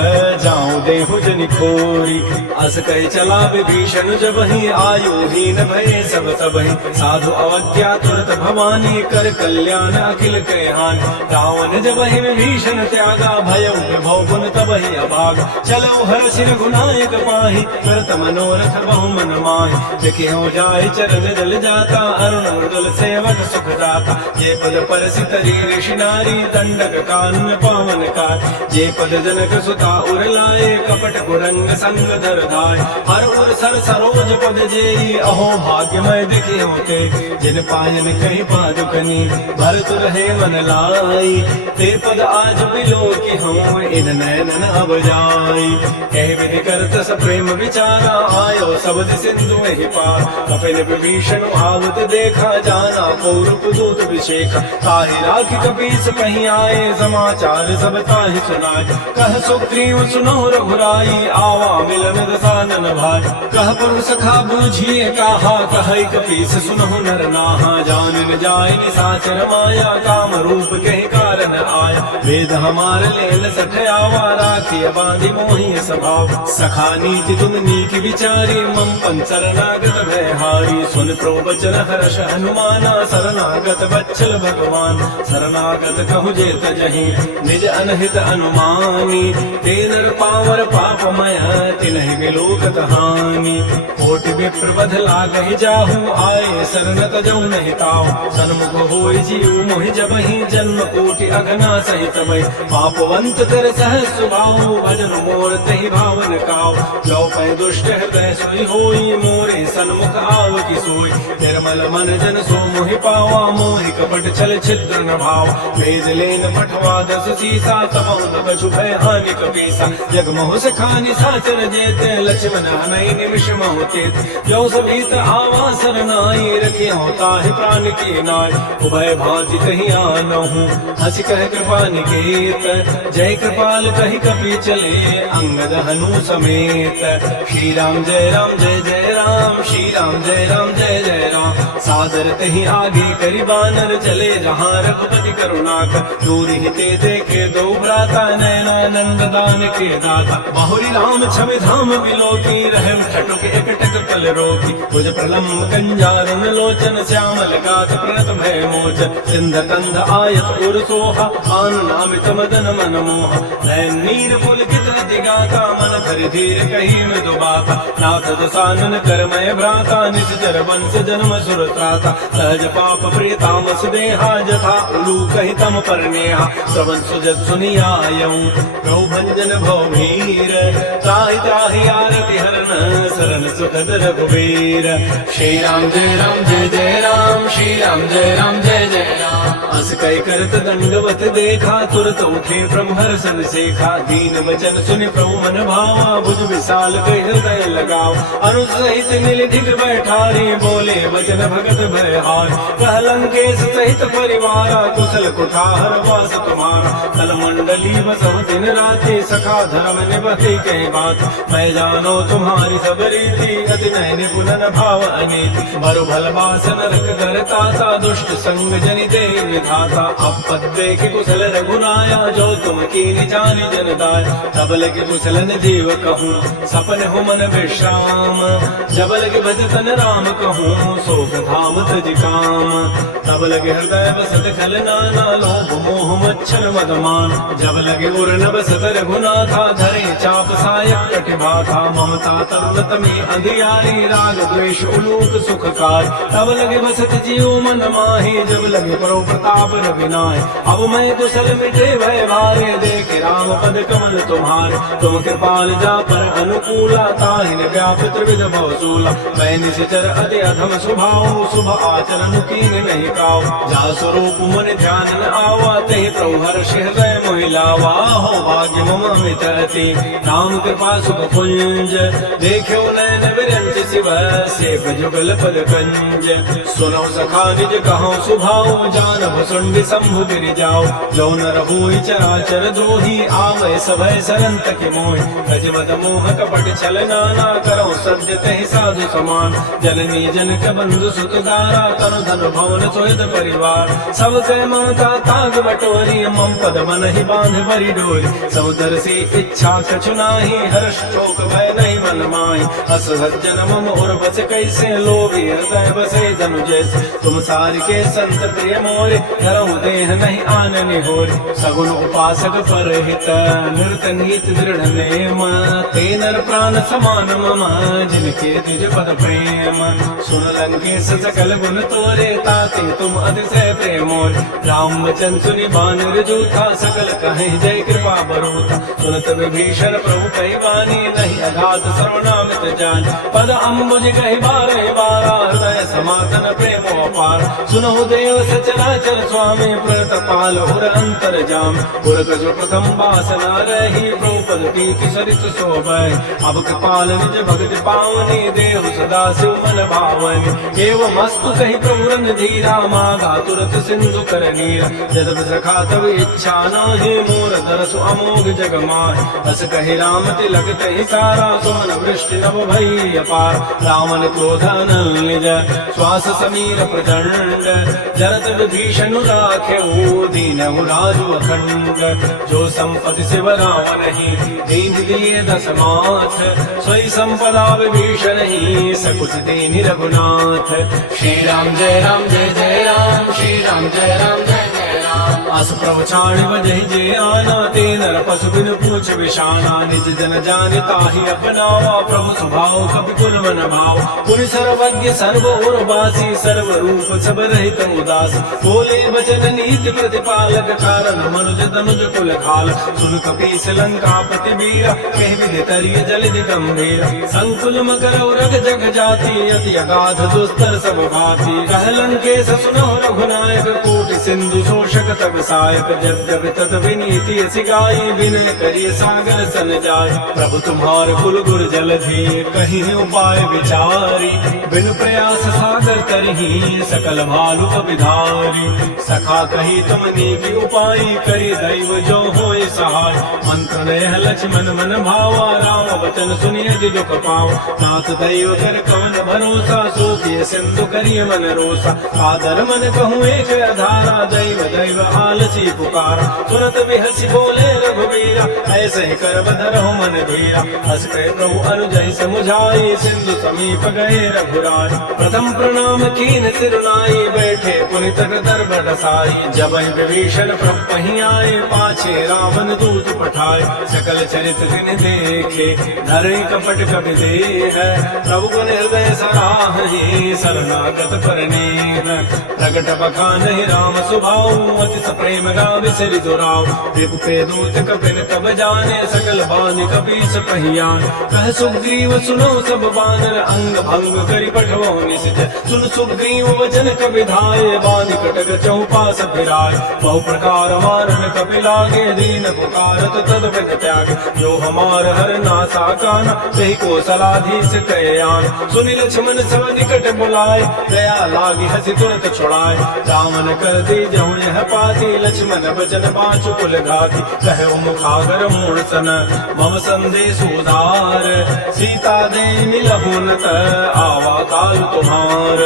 जाऊं देहु जनि खोरी अस कह चला विभीषण जब ही आयु हीन भय सब तबहि साधु अवज्ञा तुरत भवानी कर कल्याण अखिल कहान रावण जब ही विभीषण त्यागा भयउ विभव गुण तबहि अभाग चलो हर्षि रघुनायक पाहि करत मनोरथ बहु मन माहि जेके हो जाय चरण जल जाता अरुण मृदुल सेवक सुख दाता जे पद परसि तरी ऋषि नारी दंडक कानन पावन कार जे पद जनक सुता उर लाए कपट कुरंग संग धर धाय हर उर सर सरोज पद जेई अहो भाग्यमय दिखे होते जिन पायन कहीं पादुकनी भरत रहे मन लाई ते पद आज मिलो कि हम इन नैनन अब जाई कह विधि करत स प्रेम विचारा आयो सबद सिंधु में पार कपिल विभीषण आवत देखा जाना कौरव दूत विशेख ताहि राखि कपीस कहीं आए समाचार सब ताहि सुनाए कह सुग्रीव सुनो रघुराई आवा मिलन दसानन भाई कह पुर सखा बूझिए कहा कह कपीस सुनहु नर नाहा जान न जाय निसाचर माया काम रूप कहीं कारण आया वेद हमार लेल सठ आवा राखिय बांधि मोहि स्वभाव सखा नीति तुम नीति विचारी मम पंचरनागत भयहारी सुन प्रवचन हर्ष हनुमाना शरणागत बच्चल भगवान शरणागत कहु जे तजहि निज अनहित अनुमानी ते नर पावर पापमय तिन्हि विलोकत हानि कोटि विप्र बध लागहि जाहु आए शरण तजौ नहीं ताऊ सन्मुख होय जीव मोहि जबहि जन्म कोटि अघना सहित भय पापवंत कर सहज सुभाऊ भजन मोर तहि भावन काऊ जो पै दुष्ट हृदय सोई होई मोरे सन्मुख आव की सोई निर्मल मन जन सो मोहि पावा मोहि कपट छल छिद्र न भाव वेद लेन पठवा दस सीसा तबहु न कछु भय हानि कपीसा जग मोह सखानि साचर जेते लक्ष्मण हनई निमिष मोह तेत जो सभीत आवा सरनाई रखि होता है प्राण की नाय उभय भांति कहीं आनहु हंस कह कृपा निकेत जय कृपाल कहि कपि चले अंगद हनु समेत श्री राम जय राम श्री राम जय जय राम सादर तहि आगे करि बानर चले जहाँ रघुपति करुणाकर दूर ही ते देखे दो भ्राता नयनानंद दान के दाता बाहुरी राम छवि धाम बिलोकी रहे ठटुक एकटक पल रोकी भुज प्रलम्ब कंजारन लोचन श्यामल गात प्रणत भय मोचन सिंध कंध आयत उर सोहा आन नामित मदन मन मोह नयन नीर पुलकित दिगाता मन धरि धीर कही मृदु बाता नाथ दसानन करमय भ्राता निश्चर वंश जन्म सुर त्राता सहज पाप प्रियतामस देहा जथा उलू कहि तम पर नेहा श्रवण सुजत सुनियायऊ प्रभु भंजन भवभीर त्राहि त्राहि आरति हरन शरण सुखद रघुवीर श्री राम जय राम श्री राम जय राम अस कै करत दंडवत देखा तुरत उठे ब्रह्मर्षण शेखा दीन वचन सुनि प्रभु मन भावा भुज विशाल कहि हृदय लगाओ अनुज सहित नीलधिक बैठारी बोले वचन भगत भयहार कह लंकेश सहित परिवारा कुशल कुठार वास तुम्हारा कल मंडली बसहु दिन राति सखा धर्म निभते कह बात मैं जानो तुम्हारी सब रीति अति नय निपुणन भाव अनीति बरु भल बास नरक करता दुष्ट संग जनि दे विधाता अब पद के कुशल रघुनाया जो तुम की जानी जनदाय तब लगे कुशलन जीव कहूँ सपन हो मन विश्राम जब लगे भजतन राम कहूँ शोक धाम तज काम तब लगे हृदय बसत खल नाना लोभ मोह मच्छर मदमान जब लगे उर न बसत रघुनाथा धरे चाप सायक कटिभा था ममता तरुणत में अंधियारी राग द्वेष उलूक सुखकार तब लगे बसत जीव मन माही जब लगे परो प्रताप रविनाय अब मैं कुशल मिटे भय भारे देख राम पद कमल तुम्हारे तुम कृपाल जा पर अनुकूला ताहिन व्यापित विध भवसूला मैं निश्चर अति अधम स्वभाव शुभ आचरण कीन नहीं काव जा स्वरूप मन ध्यान न आवा ते प्रभु हर्ष हृदय मोहिलावा हो भाग्य मम मितरति राम कृपा सुख कुंज देखो नैन विरंज शिव से जुगल पद कंज सुनो सखा निज कहो सुभाव जान सुंड शंभु गिर जाओ। जो नर होई चराचर द्रोही आवे सभय सरंत के मोहि। गजमद मोह कपट छल नाना करो सत्य तहि साधु समान। जननी जनक बंधु सुत दारा तनु धन भवन सोहित परिवार। सब कह माता ताग बटोरी मम पद मन ही बांध बरी डोरी। समुदर सी इच्छा कछु नाही हर्ष शोक भय नहीं मन माही। अस सज्जन मम और बस कैसे लोभी हृदय बसे धनु जैसे। तुम सार के संत प्रिय मोरे धरऊ देह नहीं आननि होरे। सगुन उपासक परहित नृत नीत दृढ़ नेम। ते नर प्राण समान मम जिनके तुझ पद प्रेम। सुन लंकेश सकल गुण तोरे ताते तुम अतिशय प्रेमोर। राम वचन सुनि बानर जूथा सकल कहे जय कृपा बरूथा। सुनत विभीषण प्रभु कहि वाणी नहीं अगाध सर्वनामित जान। पद अम्बुज कहि बारह बारा हृदय समागम प्रेम अपार। सुनहु देव सचराचर स्वामी प्रतपाल उर अंतर जाम। उर जो प्रथम वासना रही द्रौपद प्रीति सरित शोभय। अब कृपाल निज भगत पावनी देव सदा शिव मन भावनी। एवं मस्तु कहि प्रभु रंग धीरा मागा तुरत सिंधु कर नीर। जदव सखा तब इच्छा नाही मोर दरसु अमोघ जग माहि। अस कहि राम तिलक तहि सारा सुमन वृष्टि नभ भई अपार। रावण क्रोधन निज श्वास समीर प्रचंड। जरत विभीषण राखेऊ दीनहु राजु अखंड। जो संपत्ति शिव रावण ही दीन दिए दस माथ। सोई संपदा विभीषण ही सकुच दीनि रघुनाथ। श्री राम जय जय राम। श्री राम जय जय राम। अस प्रभु छाड़ बजहि जे आना। ते नर पशु बिन पूछ विषाना। निज जन जान ताहि अपनावा। प्रभु स्वभाव कपि कुल मन भाव। पुनि सर्वज्ञ सर्व और बासी सर्व रूप सब रहित उदास। बोले वचन नीति प्रतिपालक कारण मनुज तनुज कुल खाल। सुन कपीस लंकापति वीरा कह विधि तरिय जलधि गंभीर। संकुल मकर रग जग जाति अति अगाध दुस्तर सब भाति। कह लंकेश सुनो रघुनायक कोटि सिंधु शोषक तब सायक। जब जब तत विनीति असि गाई विनय करिय सागर सन जाय। प्रभु तुम्हार कुल गुर जलधि कहीं उपाय विचारी। बिन प्रयास सागर तरही सकल भालु कपिधारी। सखा कही तुम नीति उपाय करी दैव जो होय सहाय। मंत्र नयह लक्ष्मण मन भावा राम वचन सुनिय दुख पावा। नाथ दैव कर कवन भरोसा सो किय सिंधु करिय मन रोसा। कादर मन कहूँ एक अधारा दैव दैव आलसी पुकारा। तुरंत बिहसी बोले रघुवीरा ऐसे ही कर बधरहु मन धीरा। हस कह प्रभु अनुजय समुझाई सिंधु समीप गए रघुराय। प्रथम प्रणाम कीन सिरुनाई बैठे पुनि तट दर बरसाई। जब विभीषण प्रभु पहीं आए पाछे रावण दूत पठाए। सकल चरित दिन देखे धरे कपट कपि देह। प्रभु गुण हृदय सराहि शरणागत परनेह। प्रगट बखानहि राम सुभाऊ अति प्रेम गावि सिरि दुराऊ। विभु के दूत कपिन तब जाने सकल बानि कपीस पहियान। कह सुग्रीव सुनो सब बानर अंग भंग करि पठवो निशित। सुन सुग्रीव वचन कपि धाये बानि कटक चौपास फिराय। बहु प्रकार मारन कपि लागे दीन पुकारत तद बिन त्याग। जो हमार हर नासा काना सही कौशलाधीश कयान। सुनि लक्ष्मण सब निकट बुलाए दया लागी हसी तुरंत छुड़ाए। रावण कर दी जहु यह पाती लक्ष्मण बचन पांचु कुल घाती। कहो मुखागर मूढ़ सन मम संदेश उदार। सीता दे मिलहु नत आवा काल तुम्हार।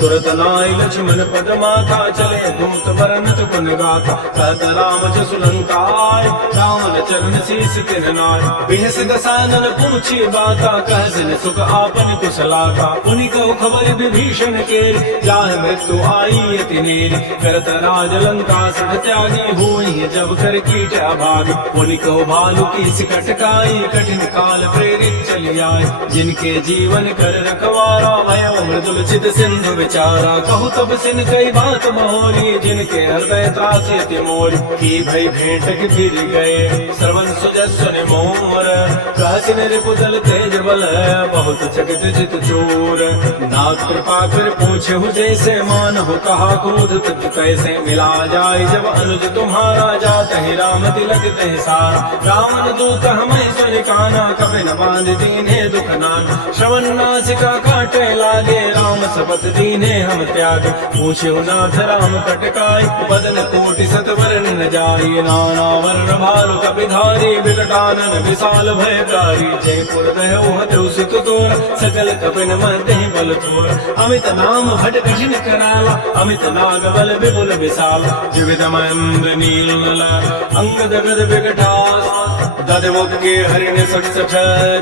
तुरत नाई लक्ष्मण पद माथा चले दूत बरनत पुन गाथा। कहत राम जसु लंका आए रावण चरण शीस तिन नाय। बिहस दसानन पूछी बाता कह सिन सुख आपन कुशलाता। पुनि कहु खबर विभीषण केरी जाह मृत्यु आई अति नेरी। करत राज लंका सठ त्यागी होई जब कर कीट अभागी। पुनि कहो भालु की सिकट काई कठिन काल प्रेरित चली आए। जिनके जीवन कर रखवारा भयो मृदुल चित सिंधु विचारा। कहु तब सिन कई बात मोरी जिनके हृदय त्रासी अति मोरी। की भई भेंट के फिर गए श्रवण सुजस्व ने मोर। कह सिन रिपुदल तेज बल बहुत चकित चित चोर। नाथ कृपा कर पूछे जैसे मान हो कहा क्रोध तक कैसे मिला जाय। जब अनुज तुम्हारा, जात है राम तिलक तह सारा। रावण दूत हमें सुन काना, कभी न बांध दीने दुख नाना। श्रवण नासिका काटे लागे, राम शपथ दीने हम त्यागे। पूछे नाथ राम कटकाई, बदन कोटि सतवरण न जाई। नाना वर्ण भालु कपिधारी, विकटानन विशाल भयकारी। जयपुर दह सित तोर, सकल कपिन मते बल थोर। अमित नाम भट कठिन कराला, अमित नाग बल विपुल विशाल। विविधमंद्र नील नल, अंगद गद विकटास। दधमुख के हरिण सठ सठ,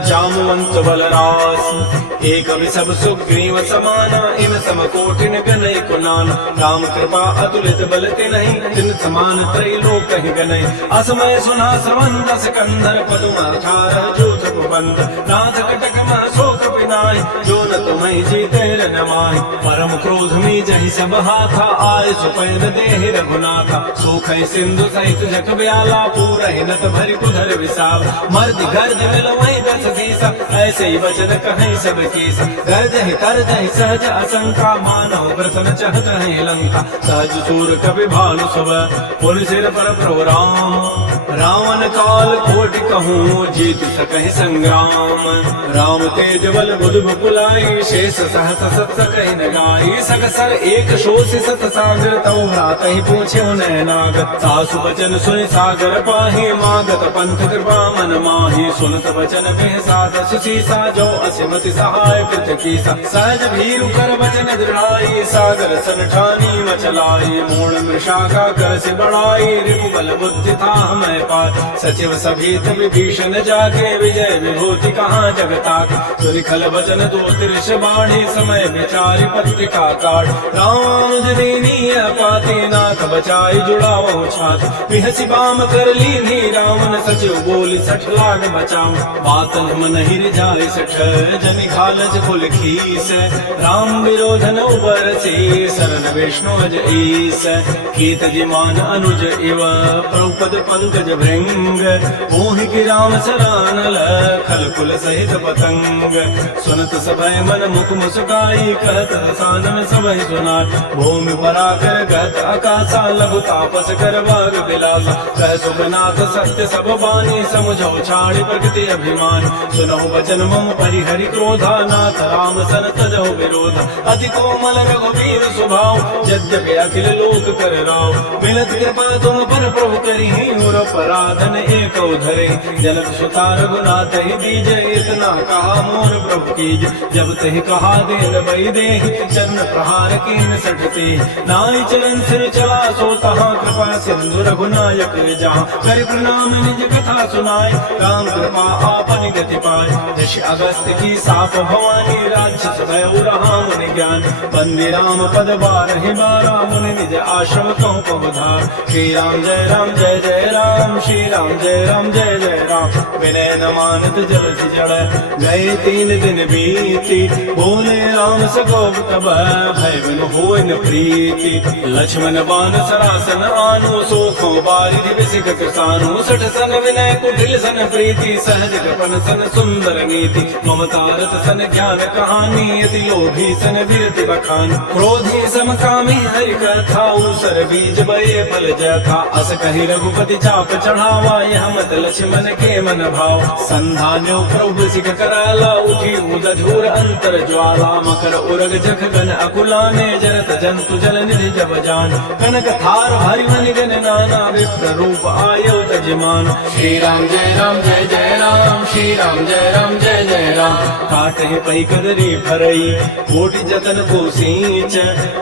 जामवंत बलरास। एक सब सुग्रीव समाना, इन सम कोटिन गनय कुनाना। राम कृपा अतुलित बल तिनहि, तिन समान त्रैलोक ही गनय। असमय सुना संवत सिकंदर, पदुम 18 जूथ कुबंद। नाथ कटक मह शोक पिनाय, जो न तुम्हें जीते न माहि। परम क्रोध में जहि सब हाथा, आय सुपैद देहि रघुनाथा। सूख सिंधु सहित जग ब्याला, पूरहि नत भरि कुधर विशाल। मर्द गर्द मिलवै दस सीसा, ऐसे ही वचन कहें सब कीसा। गर्ज ही कर्ज ही सहज असंका, मानव प्रसन्न चहत है लंका। सहज सूर कवि भानु सब, पुर सिर पर प्रभु राम। रावण काल कोटि कहूँ, जीत सकहि संग्राम। राम तेज बल बुध बकुलाई, शेष सहस सत सकहि न गाई। सकसर एक शोष सत सागर, तव भ्रात ही पूछे नैनागत। सासु वचन सुन सागर पाहि, मागत पंथ कृपा मन माहि। सुनत वचन कह साध सुशीसा, जो असिमति सहाय कृत कीसा। सहज भीरु कर वचन दृढ़ाई, सागर सन ठानी मचलाई। मूढ़ मृषा का कर से बढ़ाई, रिपु बल बुद्धि था हमें पार। सचिव सभीत विभीषण जाके, विजय विभूति कहाँ जगता के। सुरिखल वचन दो तिरष बाढ़ी, समय विचारी पत्रिका काढ़। रामानुज दीनी पाते, नाथ बचाई जुड़ावो छात। बिहसी बाम कर लीनी, रावण सचिव बोली 60 लाख बचाओ। बात मन हिर जाय 60, जनि खालज कुल खीस। राम विरोधन उबरसी, शरण विष्णु अज ईस। कीत जिमान अनुज इव, प्रभुपद पंकज भृंग। मोहि की राम सरानल, खल कुल सहित पतंग। सुनत सभय मन मुख मुस्काई, कहत रसानन सबहि सुनाय। भूमि पराकर गत आकाशा, लघु तापस कर बाग बिलासा। कह सुगनाथ सत्य सब बानी, समुझो छाड़ी प्रकृति अभिमान। सुनहु वचन मम परिहरि क्रोधा, नाथ राम सन तजहु विरोधा। अति कोमल रघुवीर स्वभाव, यद्यपि अखिल लोक कर राव। मिलत कृपा तुम पर प्रभु करिहि, और पराधन एक धरे। जनक सुता रघुनाथ ही दीजे, इतना कहा मोर प्रभु कीज। जब तहि कहा देन बई देहि, चरण प्रहार कीन सठते। नाई चरण सिर चला सो तहाँ, कृपा सिंधु रघुनायक जहाँ। कर प्रणाम निज कथा सुनाय, राम कृपा आपन गति पाय। ऋषि अगस्त्य की साप भवानी, राक्षस भय रहा मुनि ज्ञान। बंदी राम पद बारहि बारा, मुनि निज आश्रम कहूँ पहुधार। श्री राम जय राम जय जय राम, श्री राम जय राम जय जय राम। विनय न मानत जलधि जड़, गए 3 दिन बीती। बोले राम सगोप तब, भय बिनु होय न प्रीति। लक्ष्मण बान सरासन आनु, सोखो बारिधि बिसिक कृसानु। 60 सन विनय कुटिल सन प्रीति, सहज कृपन सन सुंदर नीति। ममतारत सन ज्ञान कहानी, अति लोभी सन विरति बखान। क्रोधी समकामी हरि कथा, सर बीज बये फल जथा। अस कहि रघुपति चाप चढ़ावा, यह मत लक्ष्मण के मन भाव। संधान्यो प्रभु सिख कराला, उठी उदधूर अंतर ज्वाला। मकर उरग जख गन अकुलाने, जरत जंतु जल निधि जब जान। कनक थार भारी मन गन नाना, विप्र रूप आयो तजमान। श्री राम जय राम जय जय राम, श्री राम जय राम जय जय राम। काटे पै कदरी भरई, कोटि जतन को सींच।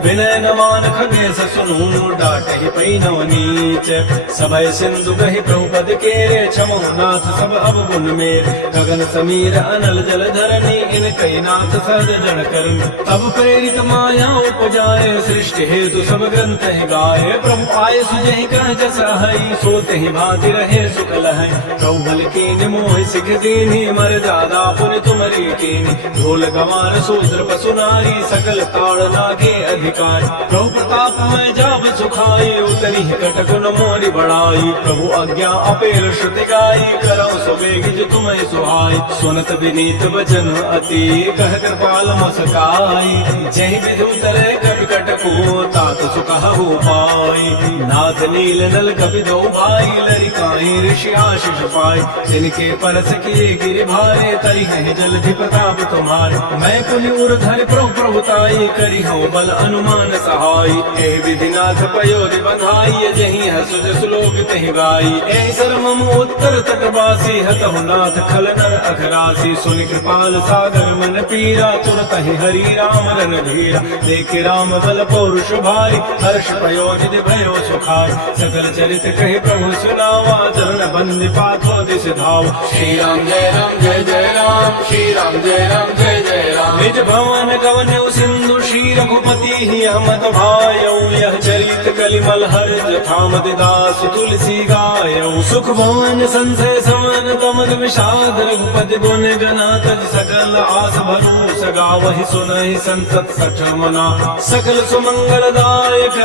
विनय न मान खगेश सुनू, डाटे पै नव नीच। सभय सिंधु कहि प्रभुपद केरे, क्षमो नाथ सब अब गुण मेर। गगन समीर अनल जल धरनी, इन कई नाथ सहज जन करन। तब प्रेरित माया उपजाए, सृष्टि हेतु सब ग्रंथ ही गाए। प्रभु आए सुजहि कह जस हई, सोते ही भांति रहे सुख लहै। प्रभु बल कीन मोह सिख दीनी, मर्यादा पुनि तुमरी कीनी। ढोल गवार शूद्र पशु नारी, सकल ताड़ लागे अधिकार। प्रभु प्रताप मैं जाब सुखाई, उतरी कटक न मोरी बढ़ाई। प्रभु आज्ञा अपेल श्रुति गाई, करौ सुबेग जो तुम्हें सुहाई। सुनत विनीत वचन अति, कह कृपाल मसकाई। जय विधु तरे कटि कटको, तात सुकहु पाई। नाथ नील नल कपि दो भाई, लरिकाई ऋषि आशीष पाई। जिनके परस किए गिरि भारे, तरि हैं जलधि प्रताप तुम्हारे। मैं पुनि उर्धर प्रभु प्रभुताई, करी हो बल अनुमान सहाय। हे विधिनाथ पयोधि बधाई, जही है सुज श्लोक तहि गाई। ए सरमम उत्तर तटवासी, हतहु नाथ खल कर अखरासी। सुनि कृपाल सागर मन पीरा, तुरत ही हरि राम रणधीरा। देखे राम बल पौरुष भारी, हर्ष पयोधि भयो सुखाय। सकल चरित कहि प्रभु सुनावा, चरण बंद पाथो दिस धाव। श्री राम जय जय राम, श्री राम जय जय राम। निज भवन कवन्यु सिंधु, श्री रघुपति ही हमत भायौ। यह चरित कलिमल हर्ष, थामत दास तुलसी गायौ। सुख भवन संसय समन, तमन विषाद रघुपति गुण गना। तज सकल आस भरूस, गावहि सुनहि संतत सठल मना। सकल सुमंगलदायक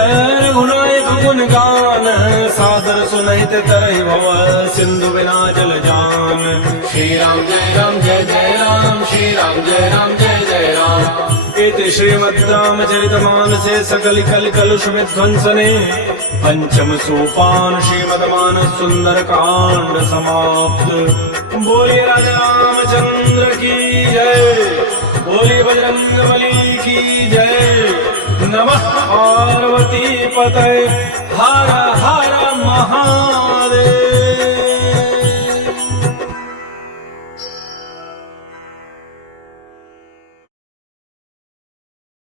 रघुनायक गुण गान, सादर सुनहित तरहि भव सिंधु बिना जल जान। श्री राम जय राम, श्री राम जय राम। इति श्रीमद् रामचरितमानसे सकल कल कलुष विध्वंसने, पंचम सोपान श्रीमद्मानस सुंदर कांड समाप्त। बोलिए राजा रामचंद्र की जय, बोलिए बजरंगबली की जय। नमः पार्वती पतये, हर हर महादेव।